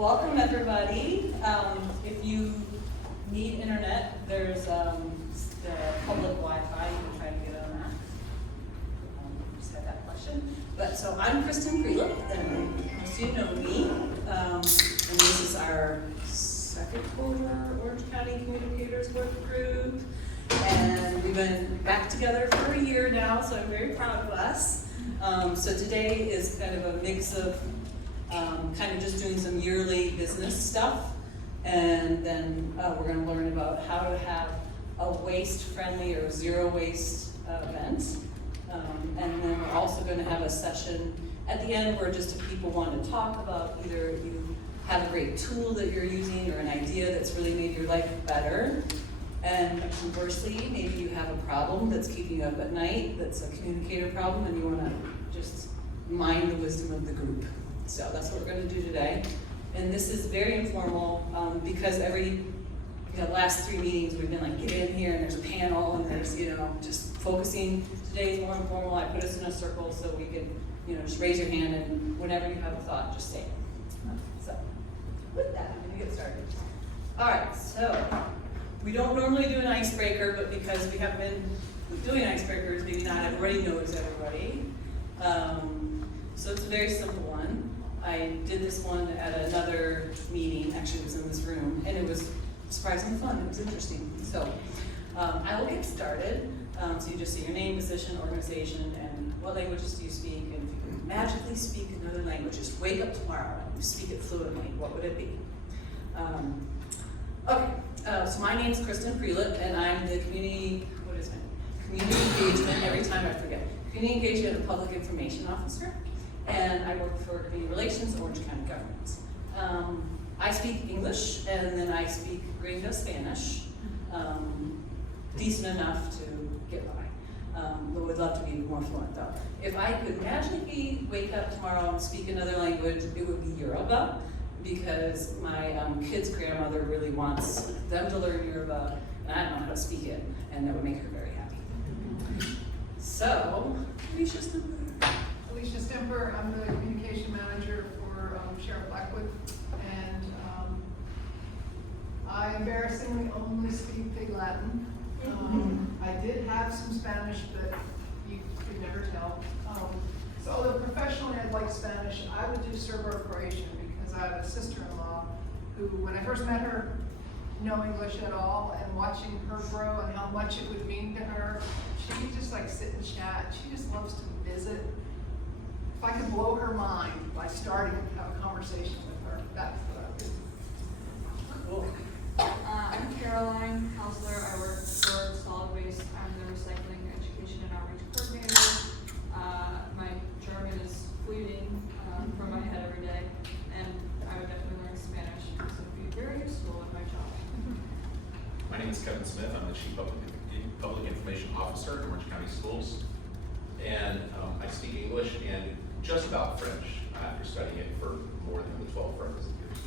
Welcome everybody. If you need internet, there's the public Wi-Fi. You can try to get on that. Just had that question. But so I'm Kristen Prelip, and most of you know me. And this is our second quarter Orange County Communicators Workgroup. And we've been back together for a year now, so I'm very proud of us. So today is kind of a mix of kind of just doing some yearly business stuff, and then we're going to learn about how to have a waste-friendly or zero-waste event. And then we're also going to have a session at the end where just if people want to talk about either you have a great tool that you're using or an idea that's really made your life better, and conversely, maybe you have a problem that's keeping you up at night, that's a communicator problem, and you want to just mine the wisdom of the group. So that's what we're going to do today. And this is very informal because the last 3 meetings we've been like, get in here and there's a panel and there's, just focusing. Today's more informal. I put us in a circle so we can, just raise your hand and whenever you have a thought, just say it. So with that, I'm going to get started. All right, so we don't normally do an icebreaker, but because we haven't been doing icebreakers, maybe not everybody knows everybody. So it's a very simple one. I did this one at another meeting, actually it was in this room, and it was surprisingly fun, it was interesting. So I will get started. So you just say your name, position, organization, and what languages do you speak, and if you can magically speak another language, just wake up tomorrow and you speak it fluently, what would it be? So my name is Kristen Prelip, and I'm the community engagement, every time I forget, community engagement and public information officer. And I work for community relations, Orange County government. I speak English, and then I speak gringo Spanish, decent enough to get by. But would love to be more fluent though. If I could magically wake up tomorrow and speak another language, it would be Yoruba, because my kid's grandmother really wants them to learn Yoruba, and I don't know how to speak it, and that would make her very happy. So, Alicia Stemper, I'm the communication manager for Sheriff Blackwood, and I embarrassingly only speak Pig Latin. I did have some Spanish, but you could never tell. So although professionally I'd like Spanish, I would do Serbo-Croatian because I have a sister-in-law who, when I first met her, no English at all, and watching her grow and how much it would mean to her, she could just like sit and chat. She just loves to visit. If I could blow her mind by starting to have a conversation with her, that's what I would do. Cool. I'm Caroline Hausler. I work for solid waste. I'm the recycling education and outreach coordinator. My German is fleeting from my head every day, and I would definitely learn Spanish because it would be very useful in my job. My name is Kevin Smith. I'm the Chief Public Information Officer at Orange County Schools. And I speak English and just about French after studying it for more than the 12 requisite years.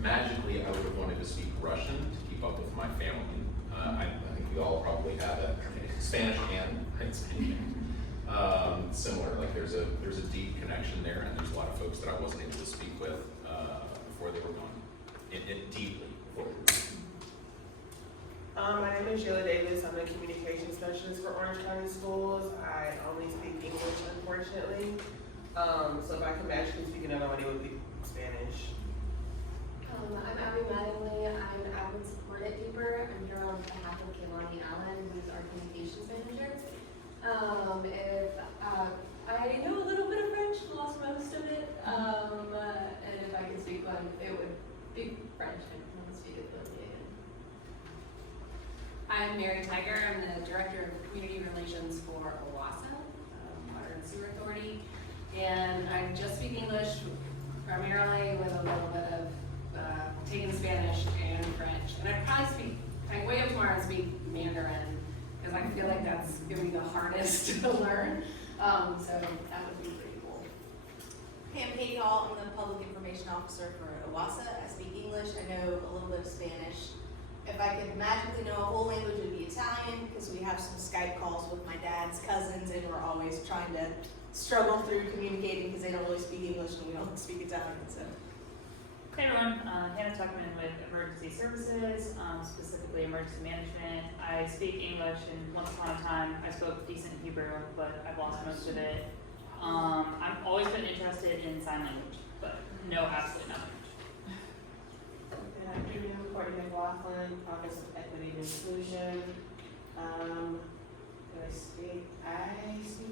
Magically, I would have wanted to speak Russian to keep up with my family. I think we all probably have a Spanish and similar. Like there's a deep connection there, and there's a lot of folks that I wasn't able to speak with before they were gone, deeply before they were gone. My name is Sheila Davis. I'm a communication specialist for Orange County Schools. I only speak English, unfortunately. So if I could magically speak another one, it would be Spanish. I'm Abby Mattingly. I'm an admin support at Dept. I'm here on behalf of Caroline Allen, who's our communications manager. I know a little bit of French, lost most of it. And if I could speak one, it would be French. I don't want to speak it fluently again. I'm Mary Tiger. I'm the Director of Community Relations for OWASA, Water and Sewer Authority. And I just speak English primarily with a little bit of taking Spanish and French. And I wake up tomorrow and speak Mandarin because I feel like that's going to be the hardest to learn. So that would be pretty cool. Hey, I'm Katie Hall. I'm the Public Information Officer for OWASA. I speak English. I know a little bit of Spanish. if I could magically know a whole language, it would be Italian, because we have some Skype calls with my dad's cousins, and we're always trying to struggle through communicating because they don't really speak English and we don't speak Italian, so. Hey everyone, Hannah Tuckman with Emergency Services, specifically emergency management. I speak English, and once upon a time I spoke decent Hebrew, but I've lost most of it. I've always been interested in sign language, but no, absolutely not. Good afternoon, Courtney McLaughlin, Office of Equity and Inclusion. I speak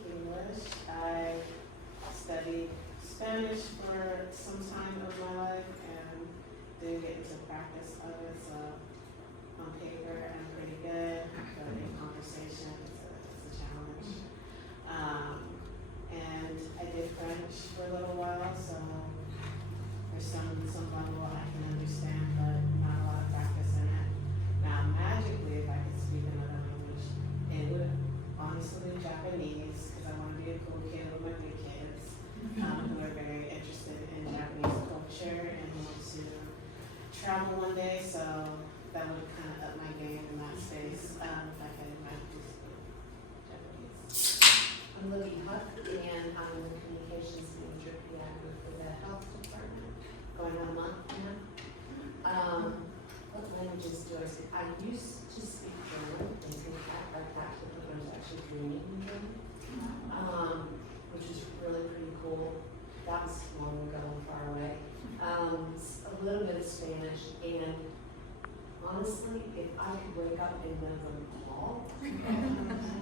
English. I studied Spanish for some time of my life and didn't get into practice of it, so on paper I'm pretty good, but in conversation it's a challenge. And I did French for a little while, so there's some level I can understand, but not a lot of practice in it. Now, magically, if I could speak another language, it would honestly be Japanese, because I want to be a cool kid with my big kids, who are very interested in Japanese culture and want to travel one day, so that would kind of up my game in that space, if I could magically speak Japanese. I'm Libby Huck, and I'm the communications manager for the health department, going on a month now. What languages do I speak? I used to speak German and take that right back to when I was actually dreaming in German, which was really pretty cool. That was long ago and far away. A little bit of Spanish, and honestly, if I could wake up and know them all,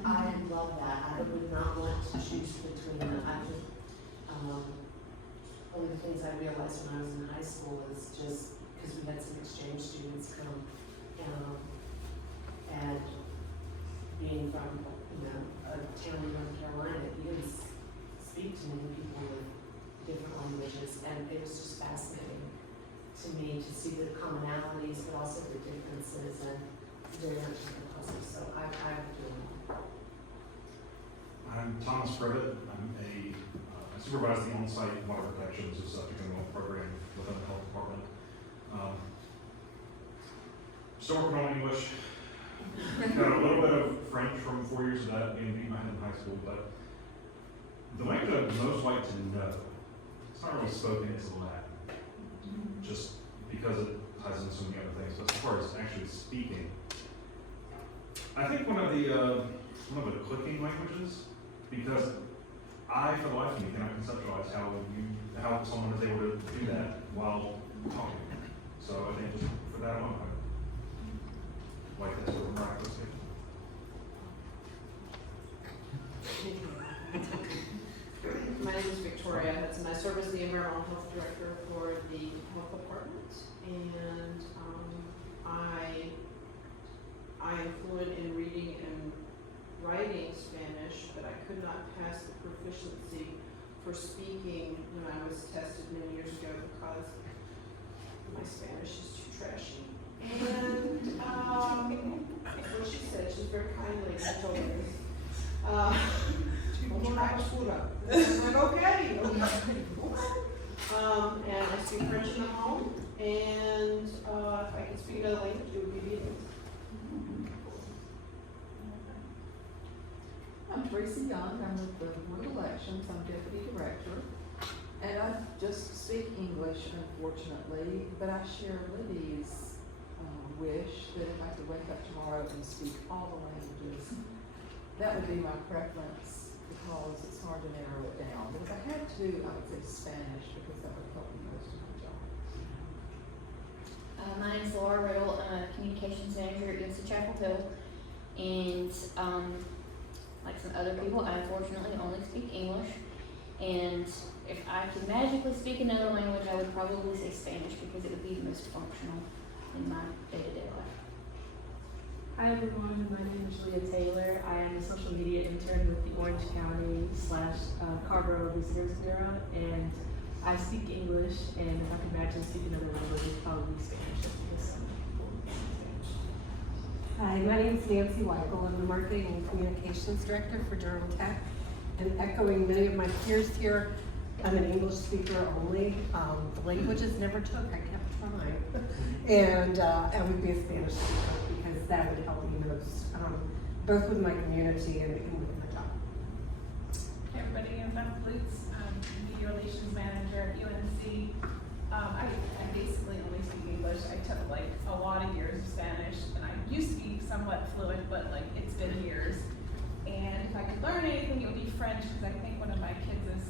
I love that. I would not want to choose between them. I just, one of the things I realized when I was in high school is just because we had some exchange students come, and being from, a town in North Carolina, you didn't speak to many people with different languages, and it was just fascinating to me to see the commonalities, but also the differences, and very much impressive. So I do. I'm Thomas Privet. I supervise the on-site water protection, which is a criminal program within the health department. Still working on English. Got a little bit of French from 4 years of that being beat my head in high school, but the language I'd most like to know, it's not really spoken, it's Latin. Just because it ties into so many other things, but as far as actually speaking, I think one of the clicking languages, because I, for the life of me, cannot conceptualize how someone is able to do that while talking. So I think just for that alone, I'd like that sort of miraculous thing. My name is Victoria Hudson. I serve as the Environmental Health Director for the Health Department, and I am fluent in reading and writing Spanish, but I could not pass the proficiency for speaking when I was tested many years ago because my Spanish is too trashy. And that's what she said. She's very kindly. She told me this. I'm like, okay. And I speak French in the home, and if I could speak another language, it would be Vietnamese. I'm Tracy Young. I'm with the Board of Elections. I'm Deputy Director. And I just speak English, unfortunately, but I share Libby's wish that if I could wake up tomorrow and speak all the languages, that would be my preference because it's hard to narrow it down. But if I had to, I would say Spanish because that would help me most of my job. My name's Laura Riddle. I'm a communications manager at UNC Chapel Hill, and like some other people, I unfortunately only speak English. And if I could magically speak another language, I would probably say Spanish because it would be the most functional in my day-to-day life. Hi everyone, my name is Leah Taylor. I am a social media intern with the Orange County / Carver Visitors Bureau, and I speak English, and if I could imagine speaking another language, it's probably Spanish, just because some people speak Spanish. Hi, my name is Nancy Weigel. I'm the Marketing and Communications Director for Durham Tech. And echoing many of my peers here, I'm an English speaker only. The languages never took. I kept time. And would be a Spanish speaker because that would help me most, both with my community and with my job. Hey everybody, I'm Beth Lutz, Media Relations Manager at UNC. I basically only speak English. I took like a lot of years of Spanish, and I used to be somewhat fluent, but like it's been years. And if I could learn anything, it would be French, because I think one of my kids is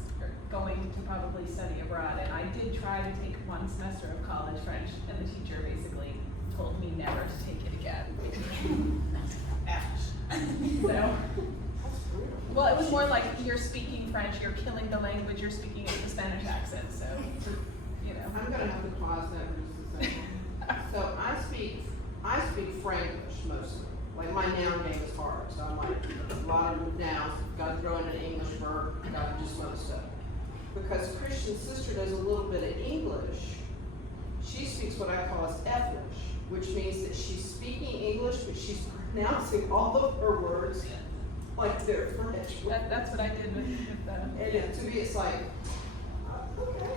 going to probably study abroad. And I did try to take one semester of college French, and the teacher basically told me never to take it again. So, well, it was more like you're speaking French, you're killing the language, you're speaking it with a Spanish accent, so, you know. I'm gonna have to pause that for just a second. So I speak Franglish mostly. Like my noun game is hard, so I'm like, a lot of nouns, gotta throw in an English verb, gotta do some other stuff. Because Christian's sister does a little bit of English, she speaks what I call as F-lish, which means that she's speaking English, but she's pronouncing all of her words like they're French. That's what I did with the. And to me, it's like, okay,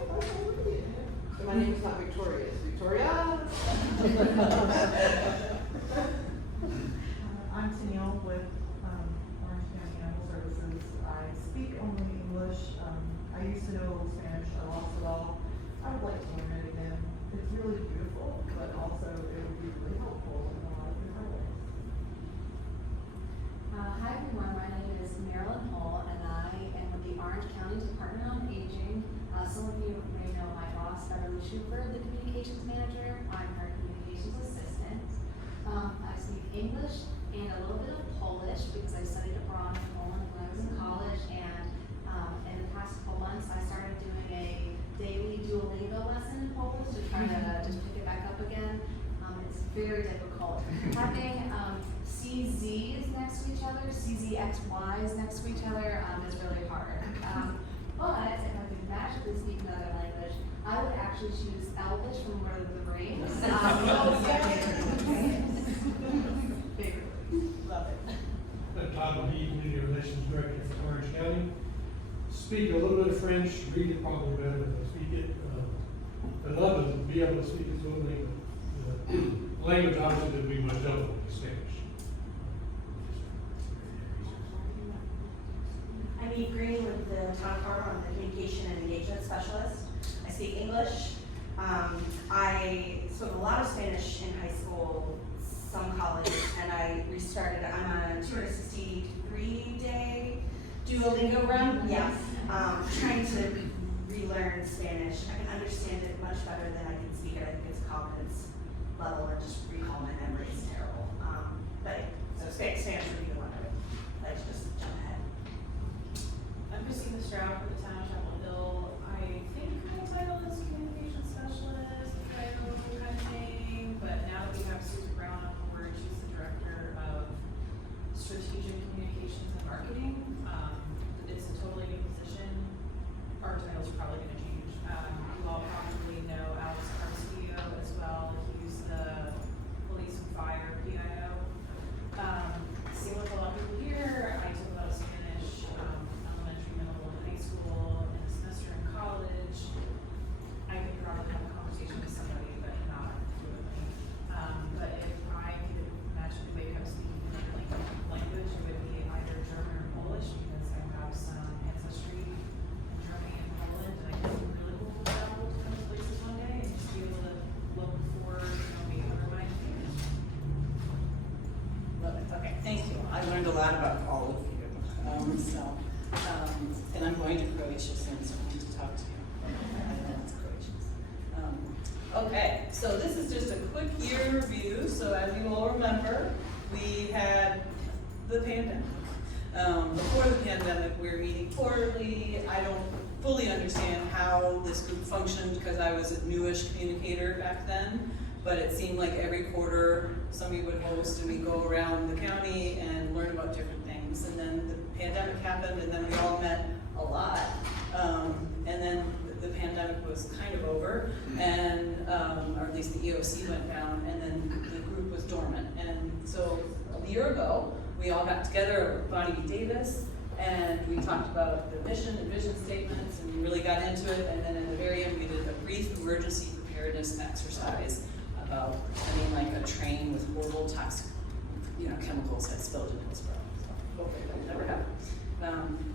read it. So my name is not Victoria, it's Victoria. I'm Tennille with Orange County Animal Services. I speak only English. I used to know a little Spanish. I lost it all. I would like to learn it again. It's really beautiful, but also it would be really helpful in a lot of different ways. Hi everyone, my name is Marilyn Hull, and I am with the Orange County Department on Aging. Some of you may know my boss, Beverly Schufer, the communications manager. I'm her communications assistant. I speak English and a little bit of Polish because I studied abroad in Poland when I was in college, and in the past couple months I started doing a daily Duolingo lesson in Polish to try to just pick it back up again. It's very difficult. Having CZ is next to each other, CZXY is next to each other is really hard. But if I could magically speak another language, I would actually choose Elvish from Lord of the Rings. Love it. Todd McGee, Media Relations Director for Orange County. Speak a little bit of French, read it probably better than speak it. I'd love to be able to speak it fluently, but the language obviously that we must know is Spanish. I'm Eve Green with the Town of Carver. I'm the Communication and Engagement Specialist. I speak English. I spoke a lot of Spanish in high school, some college, and I restarted. I'm on a 263-day Duolingo run. Yes. Trying to relearn Spanish. I can understand it much better than I can speak it. I think it's confidence level, or just recall my memory is terrible. So Spanish would be the one I would like to just jump ahead. I'm Christina Stroud for the Town of Chapel Hill. I think my title is Communication Specialist, title kind of thing, but now that we have Susan Brown on board, she's the Director of Strategic Communications and Marketing. It's a totally new position. Our titles are probably going to change. You all probably know Alex Carstio as well. He's the Police and Fire PIO. Same with a lot of people here. I took a lot of Spanish, elementary, middle, and high school, and a semester in college. I could probably have a conversation with somebody, but not fluently. But if I could magically wake up speaking another language, it would be either German or Polish, because I have some ancestry in Germany and Poland, and I think it'd be really cool to travel to those places one day and just be able to look for, maybe other minds. Love it. Okay, thank you. I learned a lot about all of you. And I'm going to Croatia soon, so I want to talk to you. I know it's Croatian. Okay, so this is just a quick year review. So as you all remember, we had the pandemic. Before the pandemic, we were meeting quarterly. I don't fully understand how this group functioned because I was a newish communicator back then. But it seemed like every quarter somebody would host and we'd go around the county and learn about different things. And then the pandemic happened and then we all met a lot. And then the pandemic was kind of over, and or at least the EOC went down, and then the group was dormant. And so a year ago, we all got together with Bonnie B. Davis, and we talked about the mission and vision statements, and we really got into it. And then in the very end, we did a brief emergency preparedness preparedness exercise about having like a train with horrible toxic, chemicals that spilled in Hillsborough. So hopefully that will never happen.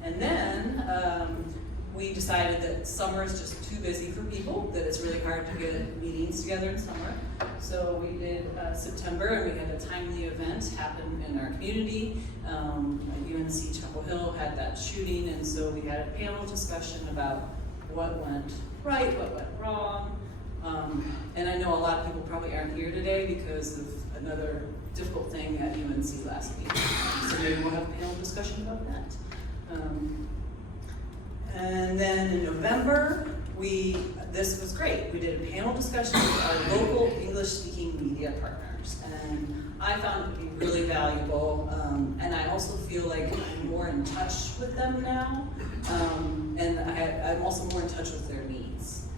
And then we decided that summer is just too busy for people, that it's really hard to get meetings together in summer. So we did September, and we had a timely event happen in our community. UNC Chapel Hill had that shooting, and so we had a panel discussion about what went right, what went wrong. And I know a lot of people probably aren't here today because of another difficult thing at UNC last week. So maybe we'll have a panel discussion about that. And then in November, this was great. We did a panel discussion with our local English-speaking media partners. And I found it to be really valuable. And I also feel like I'm more in touch with them now. And I'm also more in touch with their needs.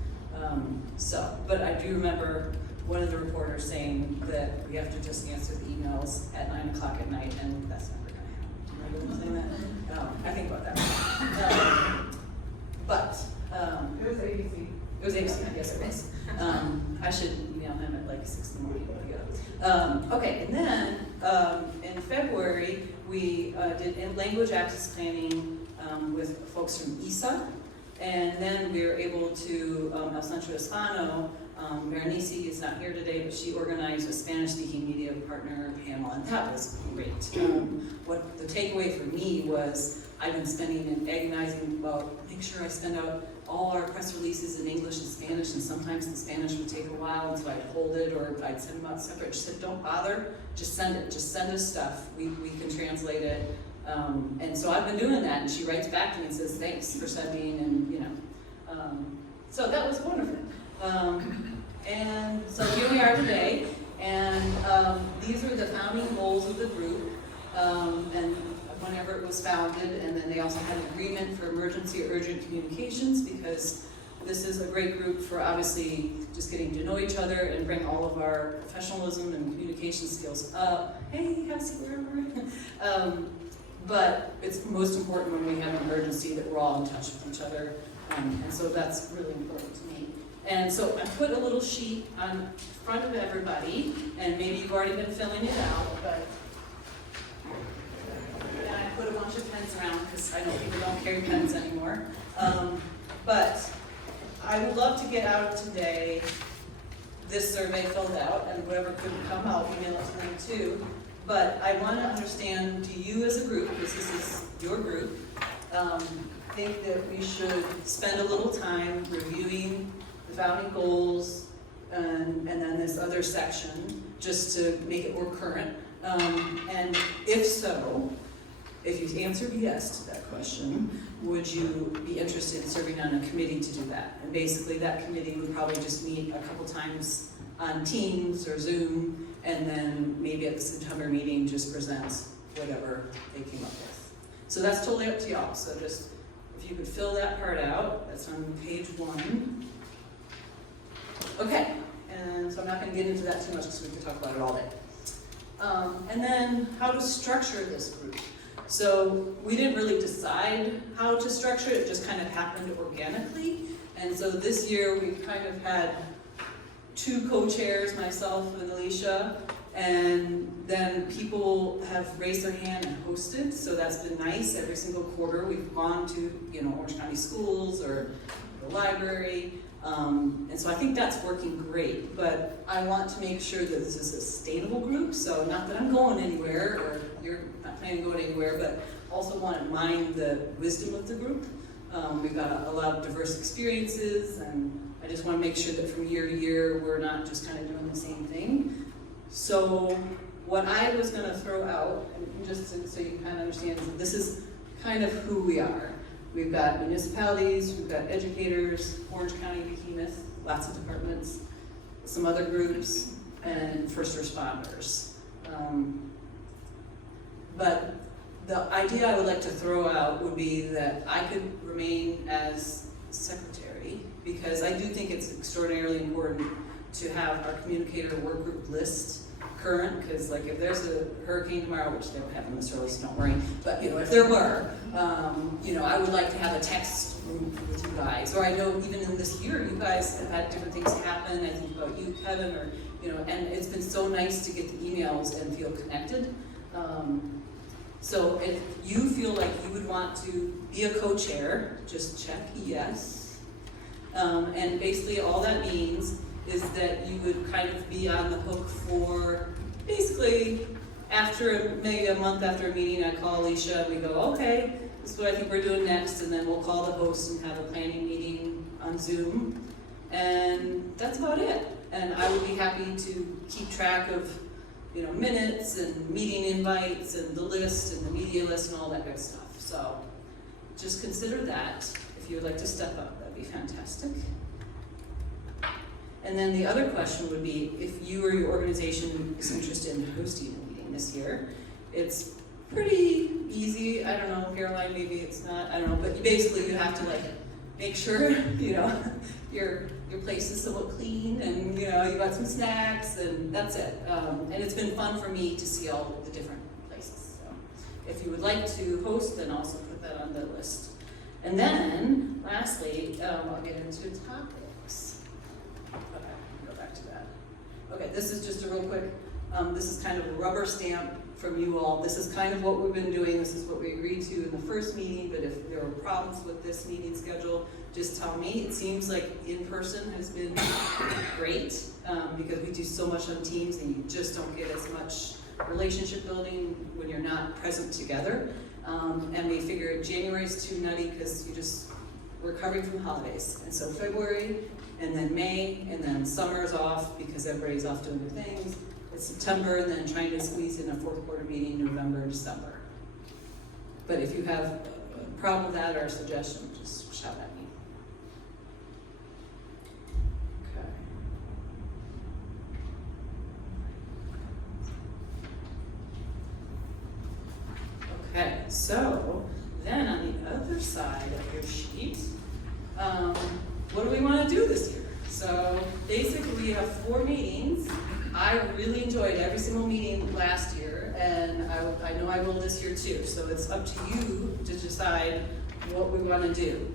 But I do remember one of the reporters saying that we have to just answer the emails at 9 o'clock at night, and that's never gonna happen. Remember them saying that? I think about that. It was ABC. It was ABC, yes it was. I should email him at like 6 in the morning to get up. Okay, and then in February, we did language access planning with folks from ESA. And then we were able to, El Centro Hispano, Berenice is not here today, but she organized a Spanish-speaking media partner panel, and that was great. What the takeaway for me was I've been spending and agonizing about make sure I send out all our press releases in English and Spanish, and sometimes the Spanish would take a while, and so I'd hold it or I'd send them out separate. She said, don't bother, just send it, just send us stuff. We can translate it. And so I've been doing that, and she writes back to me and says, thanks for sending, and so that was wonderful. And so here we are today, and these are the founding goals of the group, and whenever it was founded, and then they also had an agreement for emergency or urgent communications, because this is a great group for obviously just getting to know each other and bring all of our professionalism and communication skills up. Hey, have a seat wherever. But it's most important when we have an emergency that we're all in touch with each other, and so that's really important to me. And so I put a little sheet on front of everybody, and maybe you've already been filling it out, but and I put a bunch of pens around because I know people don't carry pens anymore. But I would love to get out today this survey filled out, and whoever couldn't come, I'll email it to them too. But I want to understand, do you as a group, because this is your group, think that we should spend a little time reviewing the founding goals and then this other section just to make it more current? And if so, if you answered yes to that question, would you be interested in serving on a committee to do that? And basically that committee would probably just meet a couple times on Teams or Zoom, and then maybe at the September meeting just present whatever they came up with. So that's totally up to y'all. So just, if you could fill that part out, that's on page 1. Okay, and so I'm not gonna get into that too much because we could talk about it all day. And then how to structure this group. So we didn't really decide how to structure it, just kind of happened organically. And so this year we kind of had 2 co-chairs, myself and Alicia, and then people have raised their hand and hosted, so that's been nice. Every single quarter we've gone to, Orange County schools or the library, and so I think that's working great, but I want to make sure that this is a sustainable group, so not that I'm going anywhere, or you're not planning on going anywhere, but also want to mine the wisdom of the group. We've got a lot of diverse experiences, and I just want to make sure that from year to year, we're not just kind of doing the same thing. So what I was going to throw out, and just so you kind of understand, is that this is kind of who we are. We've got municipalities, we've got educators, Orange County behemoth, lots of departments, some other groups, and first responders. But the idea I would like to throw out would be that I could remain as secretary, because I do think it's extraordinarily important to have our communicator work group list current, because like if there's a hurricane tomorrow, which they don't have in this early, so don't worry, but you know, if there were, you know, I would like to have a text group with you guys. Or I know even in this year, you guys have had different things happen. I think about you, Kevin, or, you know, and it's been so nice to get the emails and feel connected. So if you feel like you would want to be a co-chair, just check yes. And basically all that means is that you would kind of be on the hook for, basically, after maybe a month after a meeting, I call Alicia and we go, okay, this is what I think we're doing next, and then we'll call the host and have a planning meeting on Zoom. And that's about it. And I would be happy to keep track of, you know, minutes and meeting invites and the list and the media list and all that good stuff. So just consider that. If you would like to step up, that'd be fantastic. And then the other question would be, if you or your organization is interested in hosting a meeting this year, it's pretty easy. I don't know, Caroline, maybe it's not, I don't know, but basically you have to like make sure, you know, your place is somewhat clean and, you know, you got some snacks and that's it. And it's been fun for me to see all the different places. So if you would like to host, then also put that on the list. And then, lastly, I'll get into topics. Okay, go back to that. Okay, this is just a real quick, this is kind of a rubber stamp from you all. This is kind of what we've been doing. This is what we agreed to in the first meeting, but if there are problems with this meeting schedule, just tell me. It seems like in-person has been great because we do so much on Teams and you just don't get as much relationship building when you're not present together. And we figured January is too nutty because we're recovering from holidays. And so February, and then May, and then summer's off because everybody's off doing their things. It's September, and then trying to squeeze in a fourth quarter meeting, November, December. But if you have a problem with that or a suggestion, just shout at me. Okay, so then on the other side of your sheet, what do we want to do this year? So basically we have 4 meetings. I really enjoyed every single meeting last year, and I know I will this year too. So it's up to you to decide what we want to do.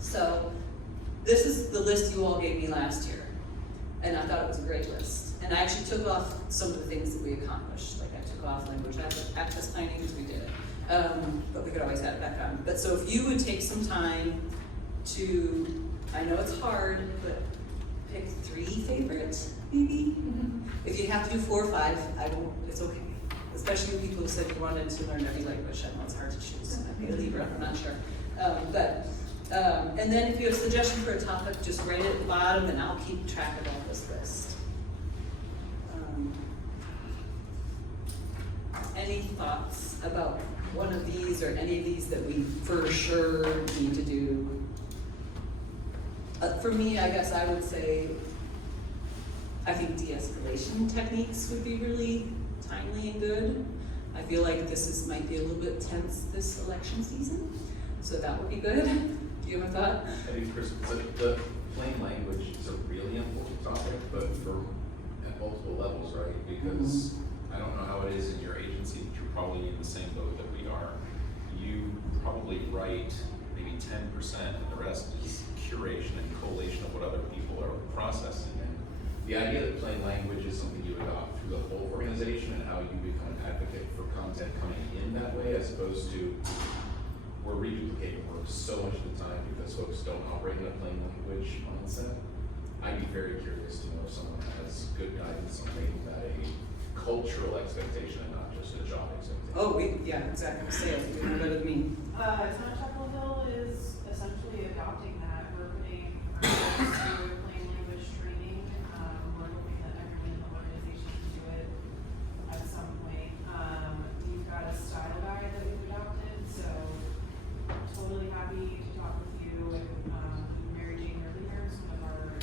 So this is the list you all gave me last year, and I thought it was a great list. And I actually took off some of the things that we accomplished. Like I took off language access planning because we did it, but we could always add it back on. But so if you would take some time to, I know it's hard, but pick 3 favorites, maybe? If you have to do 4 or 5, I won't, it's okay. Especially people who said you wanted to learn every language. I know it's hard to choose. Maybe a Libra, I'm not sure. And then if you have a suggestion for a topic, just write it at the bottom and I'll keep track of all this list. Any thoughts about one of these or any of these that we for sure need to do? For me, I guess I would say, I think de-escalation techniques would be really timely and good. I feel like this might be a little bit tense this election season, so that would be good. Do you have a thought? I think, Chris, the plain language is a really important topic, but at multiple levels, right? Because I don't know how it is in your agency, but you're probably in the same boat that we are. You probably write maybe 10%, and the rest is curation and collation of what other people are processing. And the idea that plain language is something you adopt through the whole organization and how you become an advocate for content coming in that way, as opposed to we're reduplicating work so much of the time because folks don't operate in a plain language mindset. I'd be very curious to know if someone has good guidance on making that a cultural expectation and not just a job expectation. Oh, yeah, exactly. Say it. You know better than me. Town Chapel Hill is essentially adopting that. We're putting through plain language training. We're hoping that everyone in the organization can do it at some point. We've got a style guide that we've adopted, so totally happy to talk with you and Mary Jane Erlinger, one of our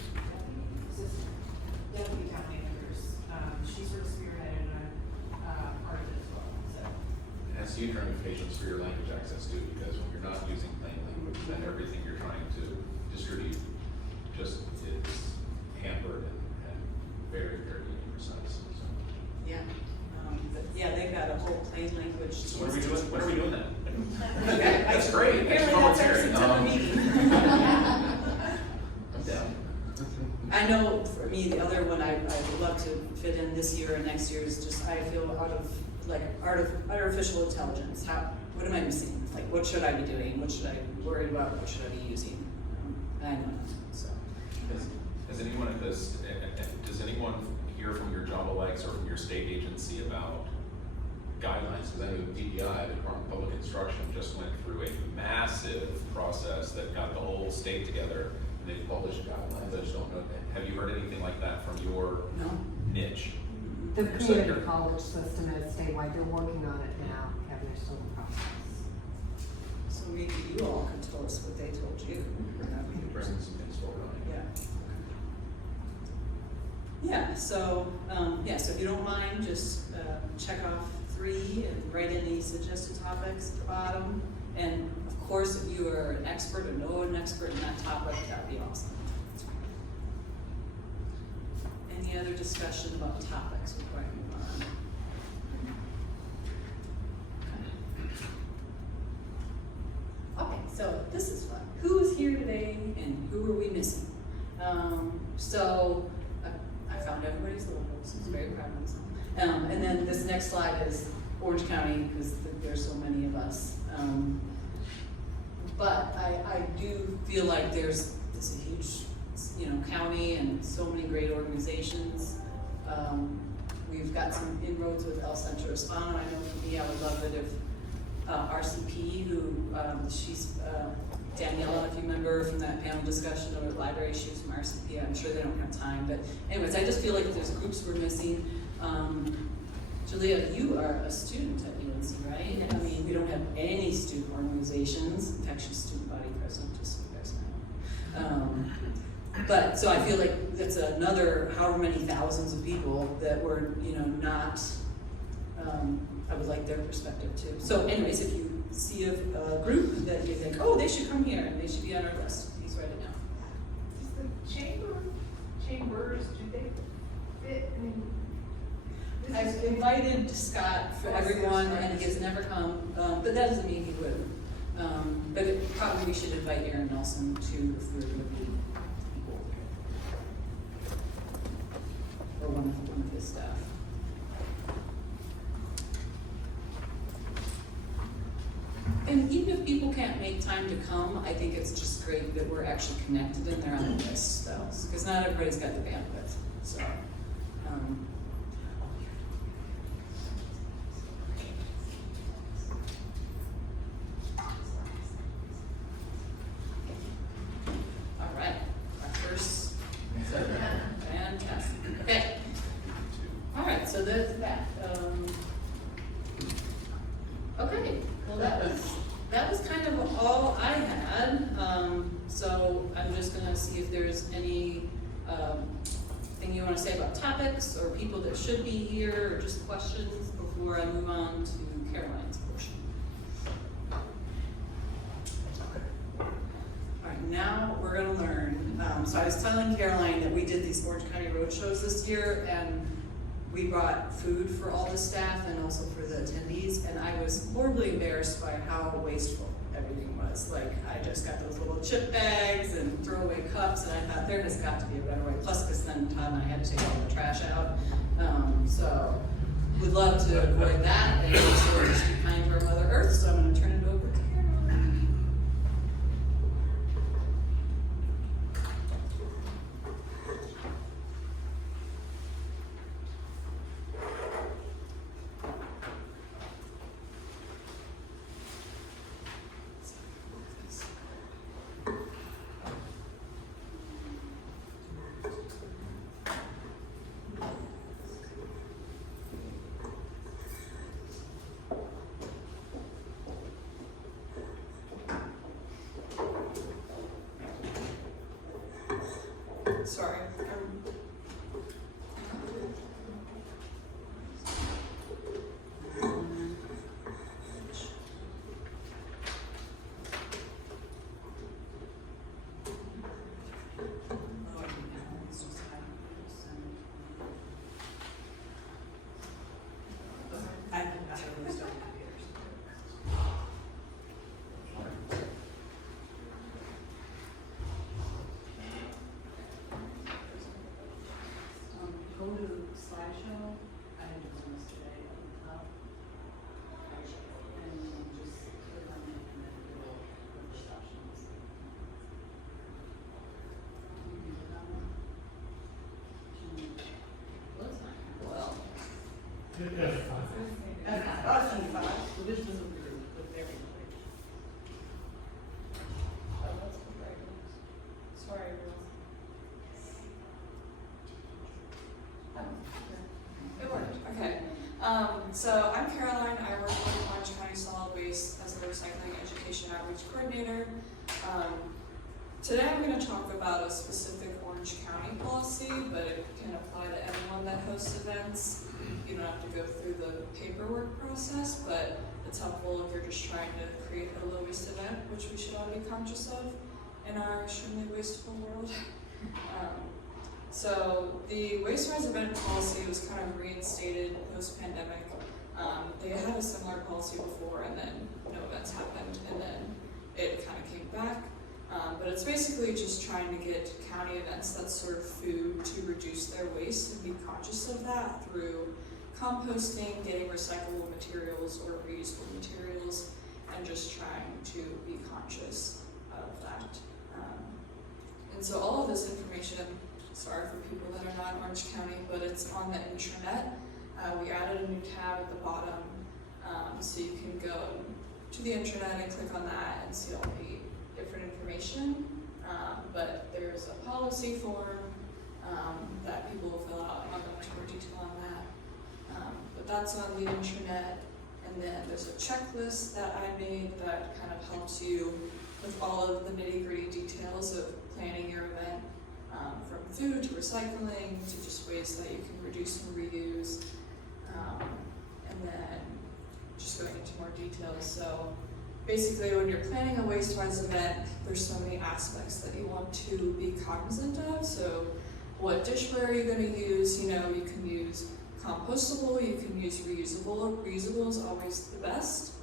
deputy town managers. She's sort of spearheaded and I'm part of it as well. So. It has huge ramifications for your language access too, because when you're not using plain language, then everything you're trying to distribute just is hampered and very, very imprecise. Yeah. But yeah, they've got a whole plain language. So when are we doing that? Okay. That's great. That's Apparently that's our volunteering. September meeting. I'm down. I know for me, the other one I would love to fit in this year or next year is just, I feel out of, like, artificial intelligence. What am I missing? Like, what should I be doing? What should I be worried about? What should I be using? I don't know, so. Has anyone at this, does anyone hear from your job alikes or from your state agency about guidelines? Because I know DPI, the Department of Public Instruction, just went through a massive process that got the whole state together, and they published guidelines. I just don't know, have you heard anything like that from your niche? The Your community sector? college system is statewide, they're working on it now, having their still in process. So maybe you all could tell us what they told you. We can bring some things forward on it. Yeah, so if you don't mind, just check off 3 and write any suggested topics at the bottom. And of course, if you are an expert or know an expert in that topic, that would be awesome. Any other discussion about topics before I move on? Okay, so this is fun. Who is here today and who are we missing? I found everybody's logos. I was very proud of myself. And then this next slide is Orange County, because there's so many of us. But I do feel like there's a huge, county and so many great organizations. We've got some inroads with El Centro Hispano. I know for me, I would love it if RCP, who she's Daniela, if you remember from that panel discussion over library issues from RCP. I'm sure they don't have time, but anyways, I just feel like there's groups we're missing. Julia, you are a student at UNC, right? Yes. I mean, we don't have any student organizations. In fact, she's student body president, just so you guys know. But so I feel like that's another however many thousands of people that were, not. I would like their perspective too. So, anyways, if you see a group that you think, oh, they should come here and they should be on our list, please write it down. Does the chambers, do they fit? I mean, I've invited Scott for everyone, and he has never come, but that doesn't mean he would. But probably we should invite Aaron Nelson too, if we're going to be equal. Or one of his staff. And even if people can't make time to come, I think it's just great that we're actually connected and they're on the list, though, because not everybody's got the bandwidth, so. All right, our first, fantastic, okay. All right, so that's that. Okay, well that was kind of all I had. So I'm just gonna see if there's any thing you wanna say about topics or people that should be here or just questions before I move on to Caroline's portion. All right, now we're gonna learn. So I was telling Caroline that we did these Orange County road shows this year, and we brought food for all the staff and also for the attendees, and I was horribly embarrassed by how wasteful everything was. Like, I just got those little chip bags and throwaway cups, and I thought there has got to be a better way. Plus, because then Todd and I had to take all the trash out. So we'd love to avoid that and also just be kind to our Mother Earth. So I'm going to turn it over to Caroline. F5. So this doesn't agree with everything. Oh, that's the right one. Sorry, everyone. It worked, okay. So I'm Caroline, I work with Orange County Solid Waste as the Recycling Education Outreach Coordinator. Today I'm going to talk about a specific Orange County policy, but it can apply to anyone that hosts events. You don't have to go through the paperwork process, but it's helpful if you're just trying to create a low waste event, which we should all be conscious of in our extremely wasteful world. So the waste-wise event policy was kind of reinstated post-pandemic. They had a similar policy before, and then no events happened, and then it kind of came back. But it's basically just trying to get county events that serve food to reduce their waste and be conscious of that through composting, getting recyclable materials or reusable materials, and just trying to be conscious of that. And so all of this information, sorry for people that are not in Orange County, but it's on the intranet. We added a new tab at the bottom, so you can go to the intranet and click on that and see all the different information. But there's a policy form that people will fill out. I'll go into more detail on that. But that's on the intranet. And then there's a checklist that I made that kind of helps you with all of the nitty-gritty details of planning your event. From food to recycling to just ways that you can reduce and reuse, and then just going into more details. So basically when you're planning a waste-wise event, there's so many aspects that you want to be cognizant of. So what dishware are you going to use? You know, you can use compostable, you can use reusable. Reusable is always the best.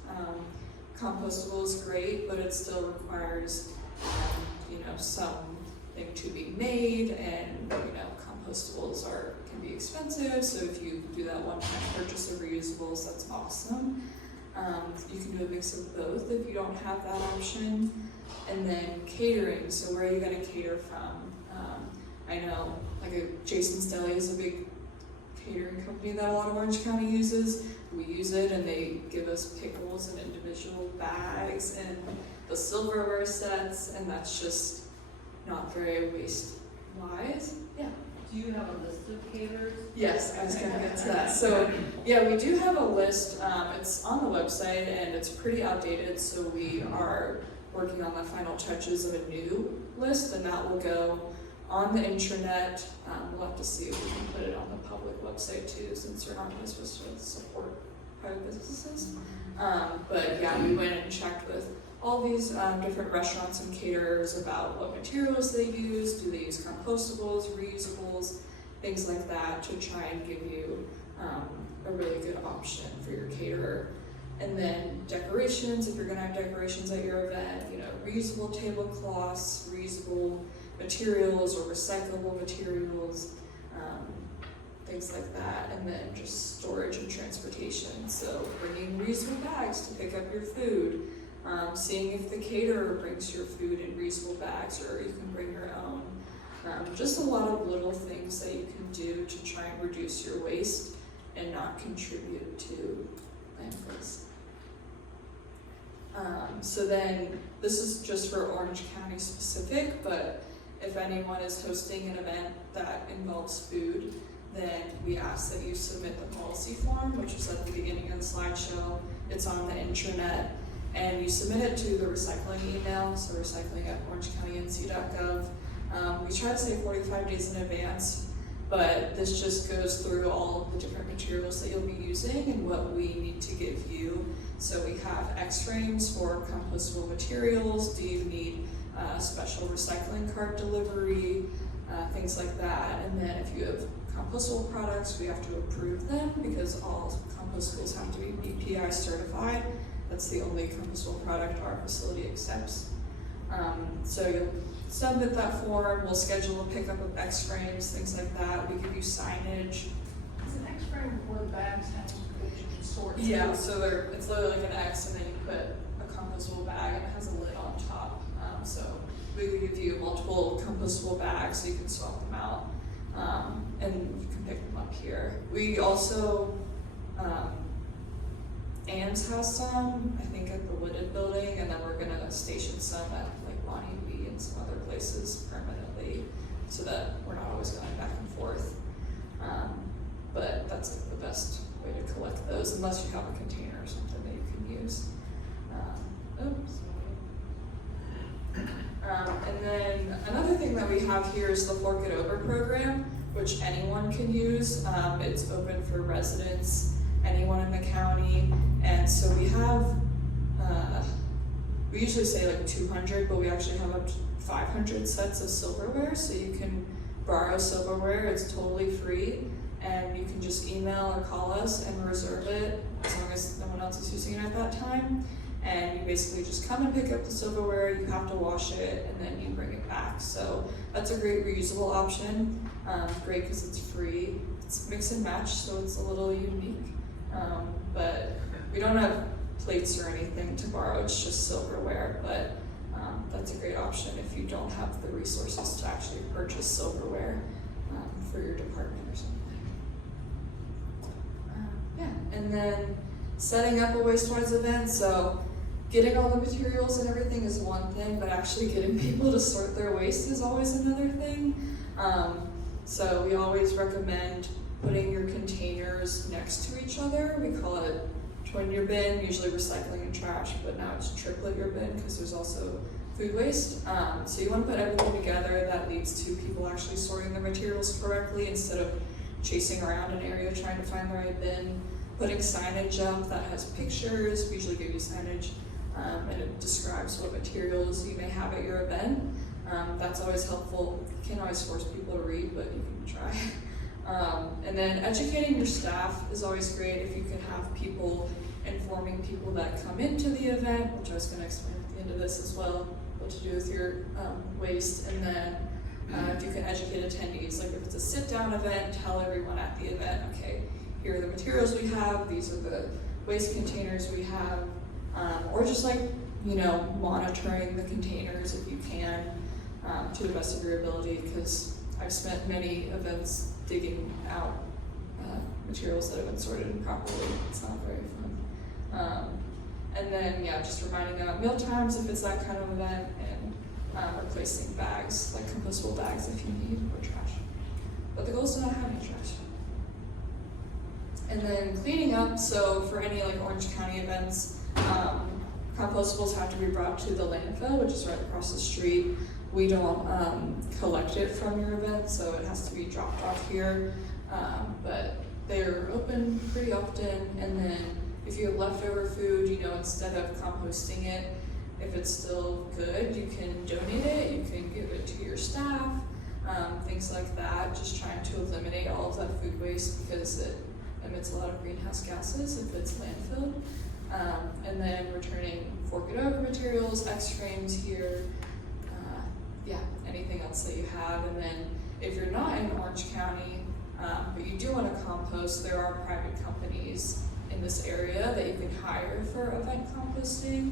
Compostable is great, but it still requires, you know, something to be made, and you know, compostables can be expensive, so if you do that one-time purchase of reusables, that's awesome. You can do a mix of both if you don't have that option. And then catering, so where are you going to cater from? I know like Jason's Deli is a big catering company that a lot of Orange County uses. We use it and they give us pickles in individual bags and the silverware sets, and that's just not very waste-wise. Yeah. Do you have a list of caterers? Yes, I was going to get to that. So yeah, we do have a list. It's on the website and it's pretty outdated, so we are working on the final touches of a new list, and that will go on the intranet. We'll have to see if we can put it on the public website too, since we're not really supposed to support private businesses. But yeah, we went and checked with all these different restaurants and caterers about what materials they use. Do they use compostables, reusables, things like that, to try and give you a really good option for your caterer. And then decorations, if you're gonna have decorations at your event, you know, reusable tablecloths, reusable materials or recyclable materials, things like that. And then just storage and transportation. So bringing reusable bags to pick up your food. Seeing if the caterer brings your food in reusable bags, or you can bring your own. Just a lot of little things that you can do to try and reduce your waste and not contribute to landfills. So then, this is just for Orange County specific, but if anyone is hosting an event that involves food, then we ask that you submit the policy form, which is at the beginning of the slideshow. It's on the intranet. And you submit it to the recycling email, so recycling@orangecounty.nc.gov. We try to say 45 days in advance, but this just goes through all the different materials that you'll be using and what we need to give you. So we have X-frames for compostable materials. Do you need special recycling cart delivery, things like that. And then if you have compostable products, we have to approve them because all compostables have to be BPI certified. That's the only compostable product our facility accepts. So you'll submit that form, we'll schedule a pickup of X-frames, things like that. We give you signage. Is an X-frame where the bags have to be stored? Yeah, so it's literally like an X, and then you put a compostable bag and it has a lid on top. So we give you multiple compostable bags so you can swap them out, and you can pick them up here. We also Ann's has some, I think at the Wooded Building, and then we're gonna station some at like Bonnie B and some other places permanently, so that we're not always going back and forth. But that's like the best way to collect those, unless you have a container or something that you can use. And then another thing that we have here is the Fork It Over program, which anyone can use. It's open for residents, anyone in the county, and so we have, we usually say like 200, but we actually have up to 500 sets of silverware, so you can borrow silverware. It's totally free, and you can just email or call us and reserve it as long as no one else is using it at that time. And you basically just come and pick up the silverware, you have to wash it, and then you bring it back. So that's a great reusable option. Great because it's free. It's mix and match, so it's a little unique. But we don't have plates or anything to borrow, it's just silverware. But that's a great option if you don't have the resources to actually purchase silverware for your department or something. And then setting up a Waste-Wise event. So getting all the materials and everything is one thing, but actually getting people to sort their waste is always another thing. So we always recommend putting your containers next to each other. We call it twin your bin, usually recycling and trash, but now it's triplet your bin because there's also food waste. So you want to put everything together that leads to people actually sorting the materials correctly instead of chasing around an area trying to find the right bin. Putting signage up that has pictures, we usually give you signage, and it describes what materials you may have at your event. That's always helpful. You can't always force people to read, but you can try. And then educating your staff is always great if you can have people informing people that come into the event, which I was going to explain at the end of this as well, what to do with your waste. And then if you can educate attendees, like if it's a sit-down event, tell everyone at the event, okay, here are the materials we have, these are the waste containers we have, or just like, you know, monitoring the containers if you can, to the best of your ability, because I've spent many events digging out materials that have been sorted improperly. It's not very fun. And then, yeah, just reminding them at meal times if it's that kind of event, and replacing bags, like compostable bags if you need, or trash. But the goal is to not have any trash. And then cleaning up, so for any like Orange County events, compostables have to be brought to the landfill, which is right across the street. We don't collect it from your event, so it has to be dropped off here. But they're open pretty often, and then if you have leftover food, you know, instead of composting it, if it's still good, you can donate it, you can give it to your staff, things like that, just trying to eliminate all of that food waste because it emits a lot of greenhouse gases if it's landfilled. And then returning Fork It Over materials, X-frames here, yeah, anything else that you have. And then if you're not in Orange County, but you do want to compost, there are private companies in this area that you can hire for event composting.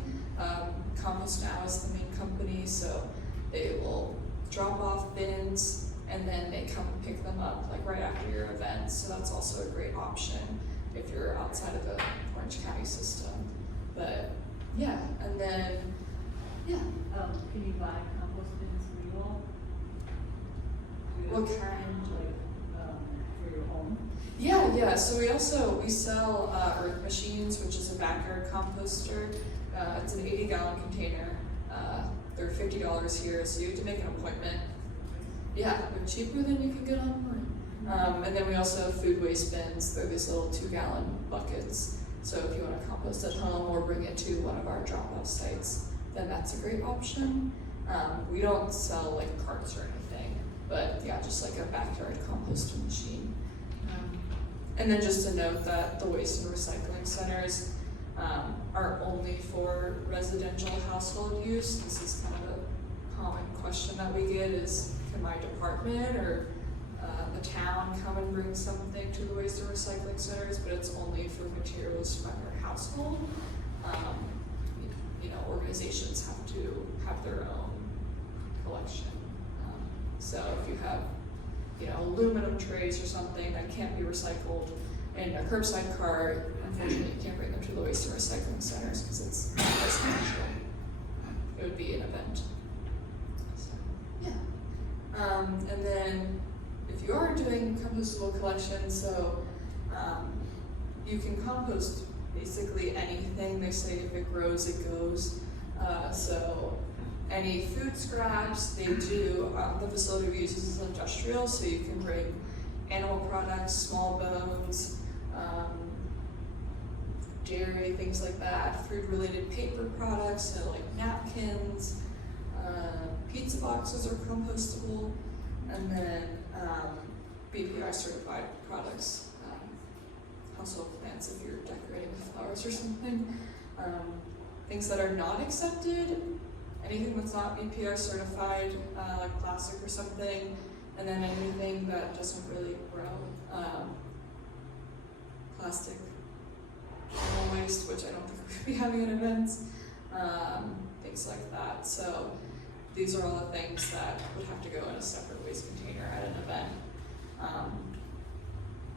Compost Now is the main company, so they will drop off bins and then they come and pick them up like right after your event. So that's also a great option if you're outside of the Orange County system. But yeah, and then, yeah. Can you buy compost bins for you all? What kind? Like, for your home? Yeah, so we sell Earth Machines, which is a backyard composter. It's an 80-gallon container. They're $50 here, so you have to make an appointment. Yeah, they're cheaper than you can get online. And then we also have food waste bins. They're these little 2-gallon buckets. So if you want to compost at home or bring it to one of our drop-off sites, then that's a great option. We don't sell like carts or anything, but yeah, just like a backyard composting machine. And then just to note that the waste and recycling centers are only for residential household use. This is kind of a common question that we get is, can my department or the town come and bring something to the waste and recycling centers? But it's only for materials from your household. You know, organizations have to have their own collection. So if you have, you know, aluminum trays or something that can't be recycled in a curbside cart, unfortunately, you can't bring them to the waste and recycling centers because it's not residential. It would be an event. So, yeah. And then if you are doing compostable collection, so you can compost basically anything. They say if it grows, it goes. So any food scraps, they do, the facility we use is industrial, so you can bring animal products, small bones, dairy, things like that, food-related paper products, so like napkins, pizza boxes are compostable, and then BPI certified products, household plants if you're decorating with flowers or something. Things that are not accepted, anything that's not BPI certified, like plastic or something, and then anything that doesn't really grow, plastic, animal waste, which I don't think we should be having at events, things like that. So these are all the things that would have to go in a separate waste container at an event.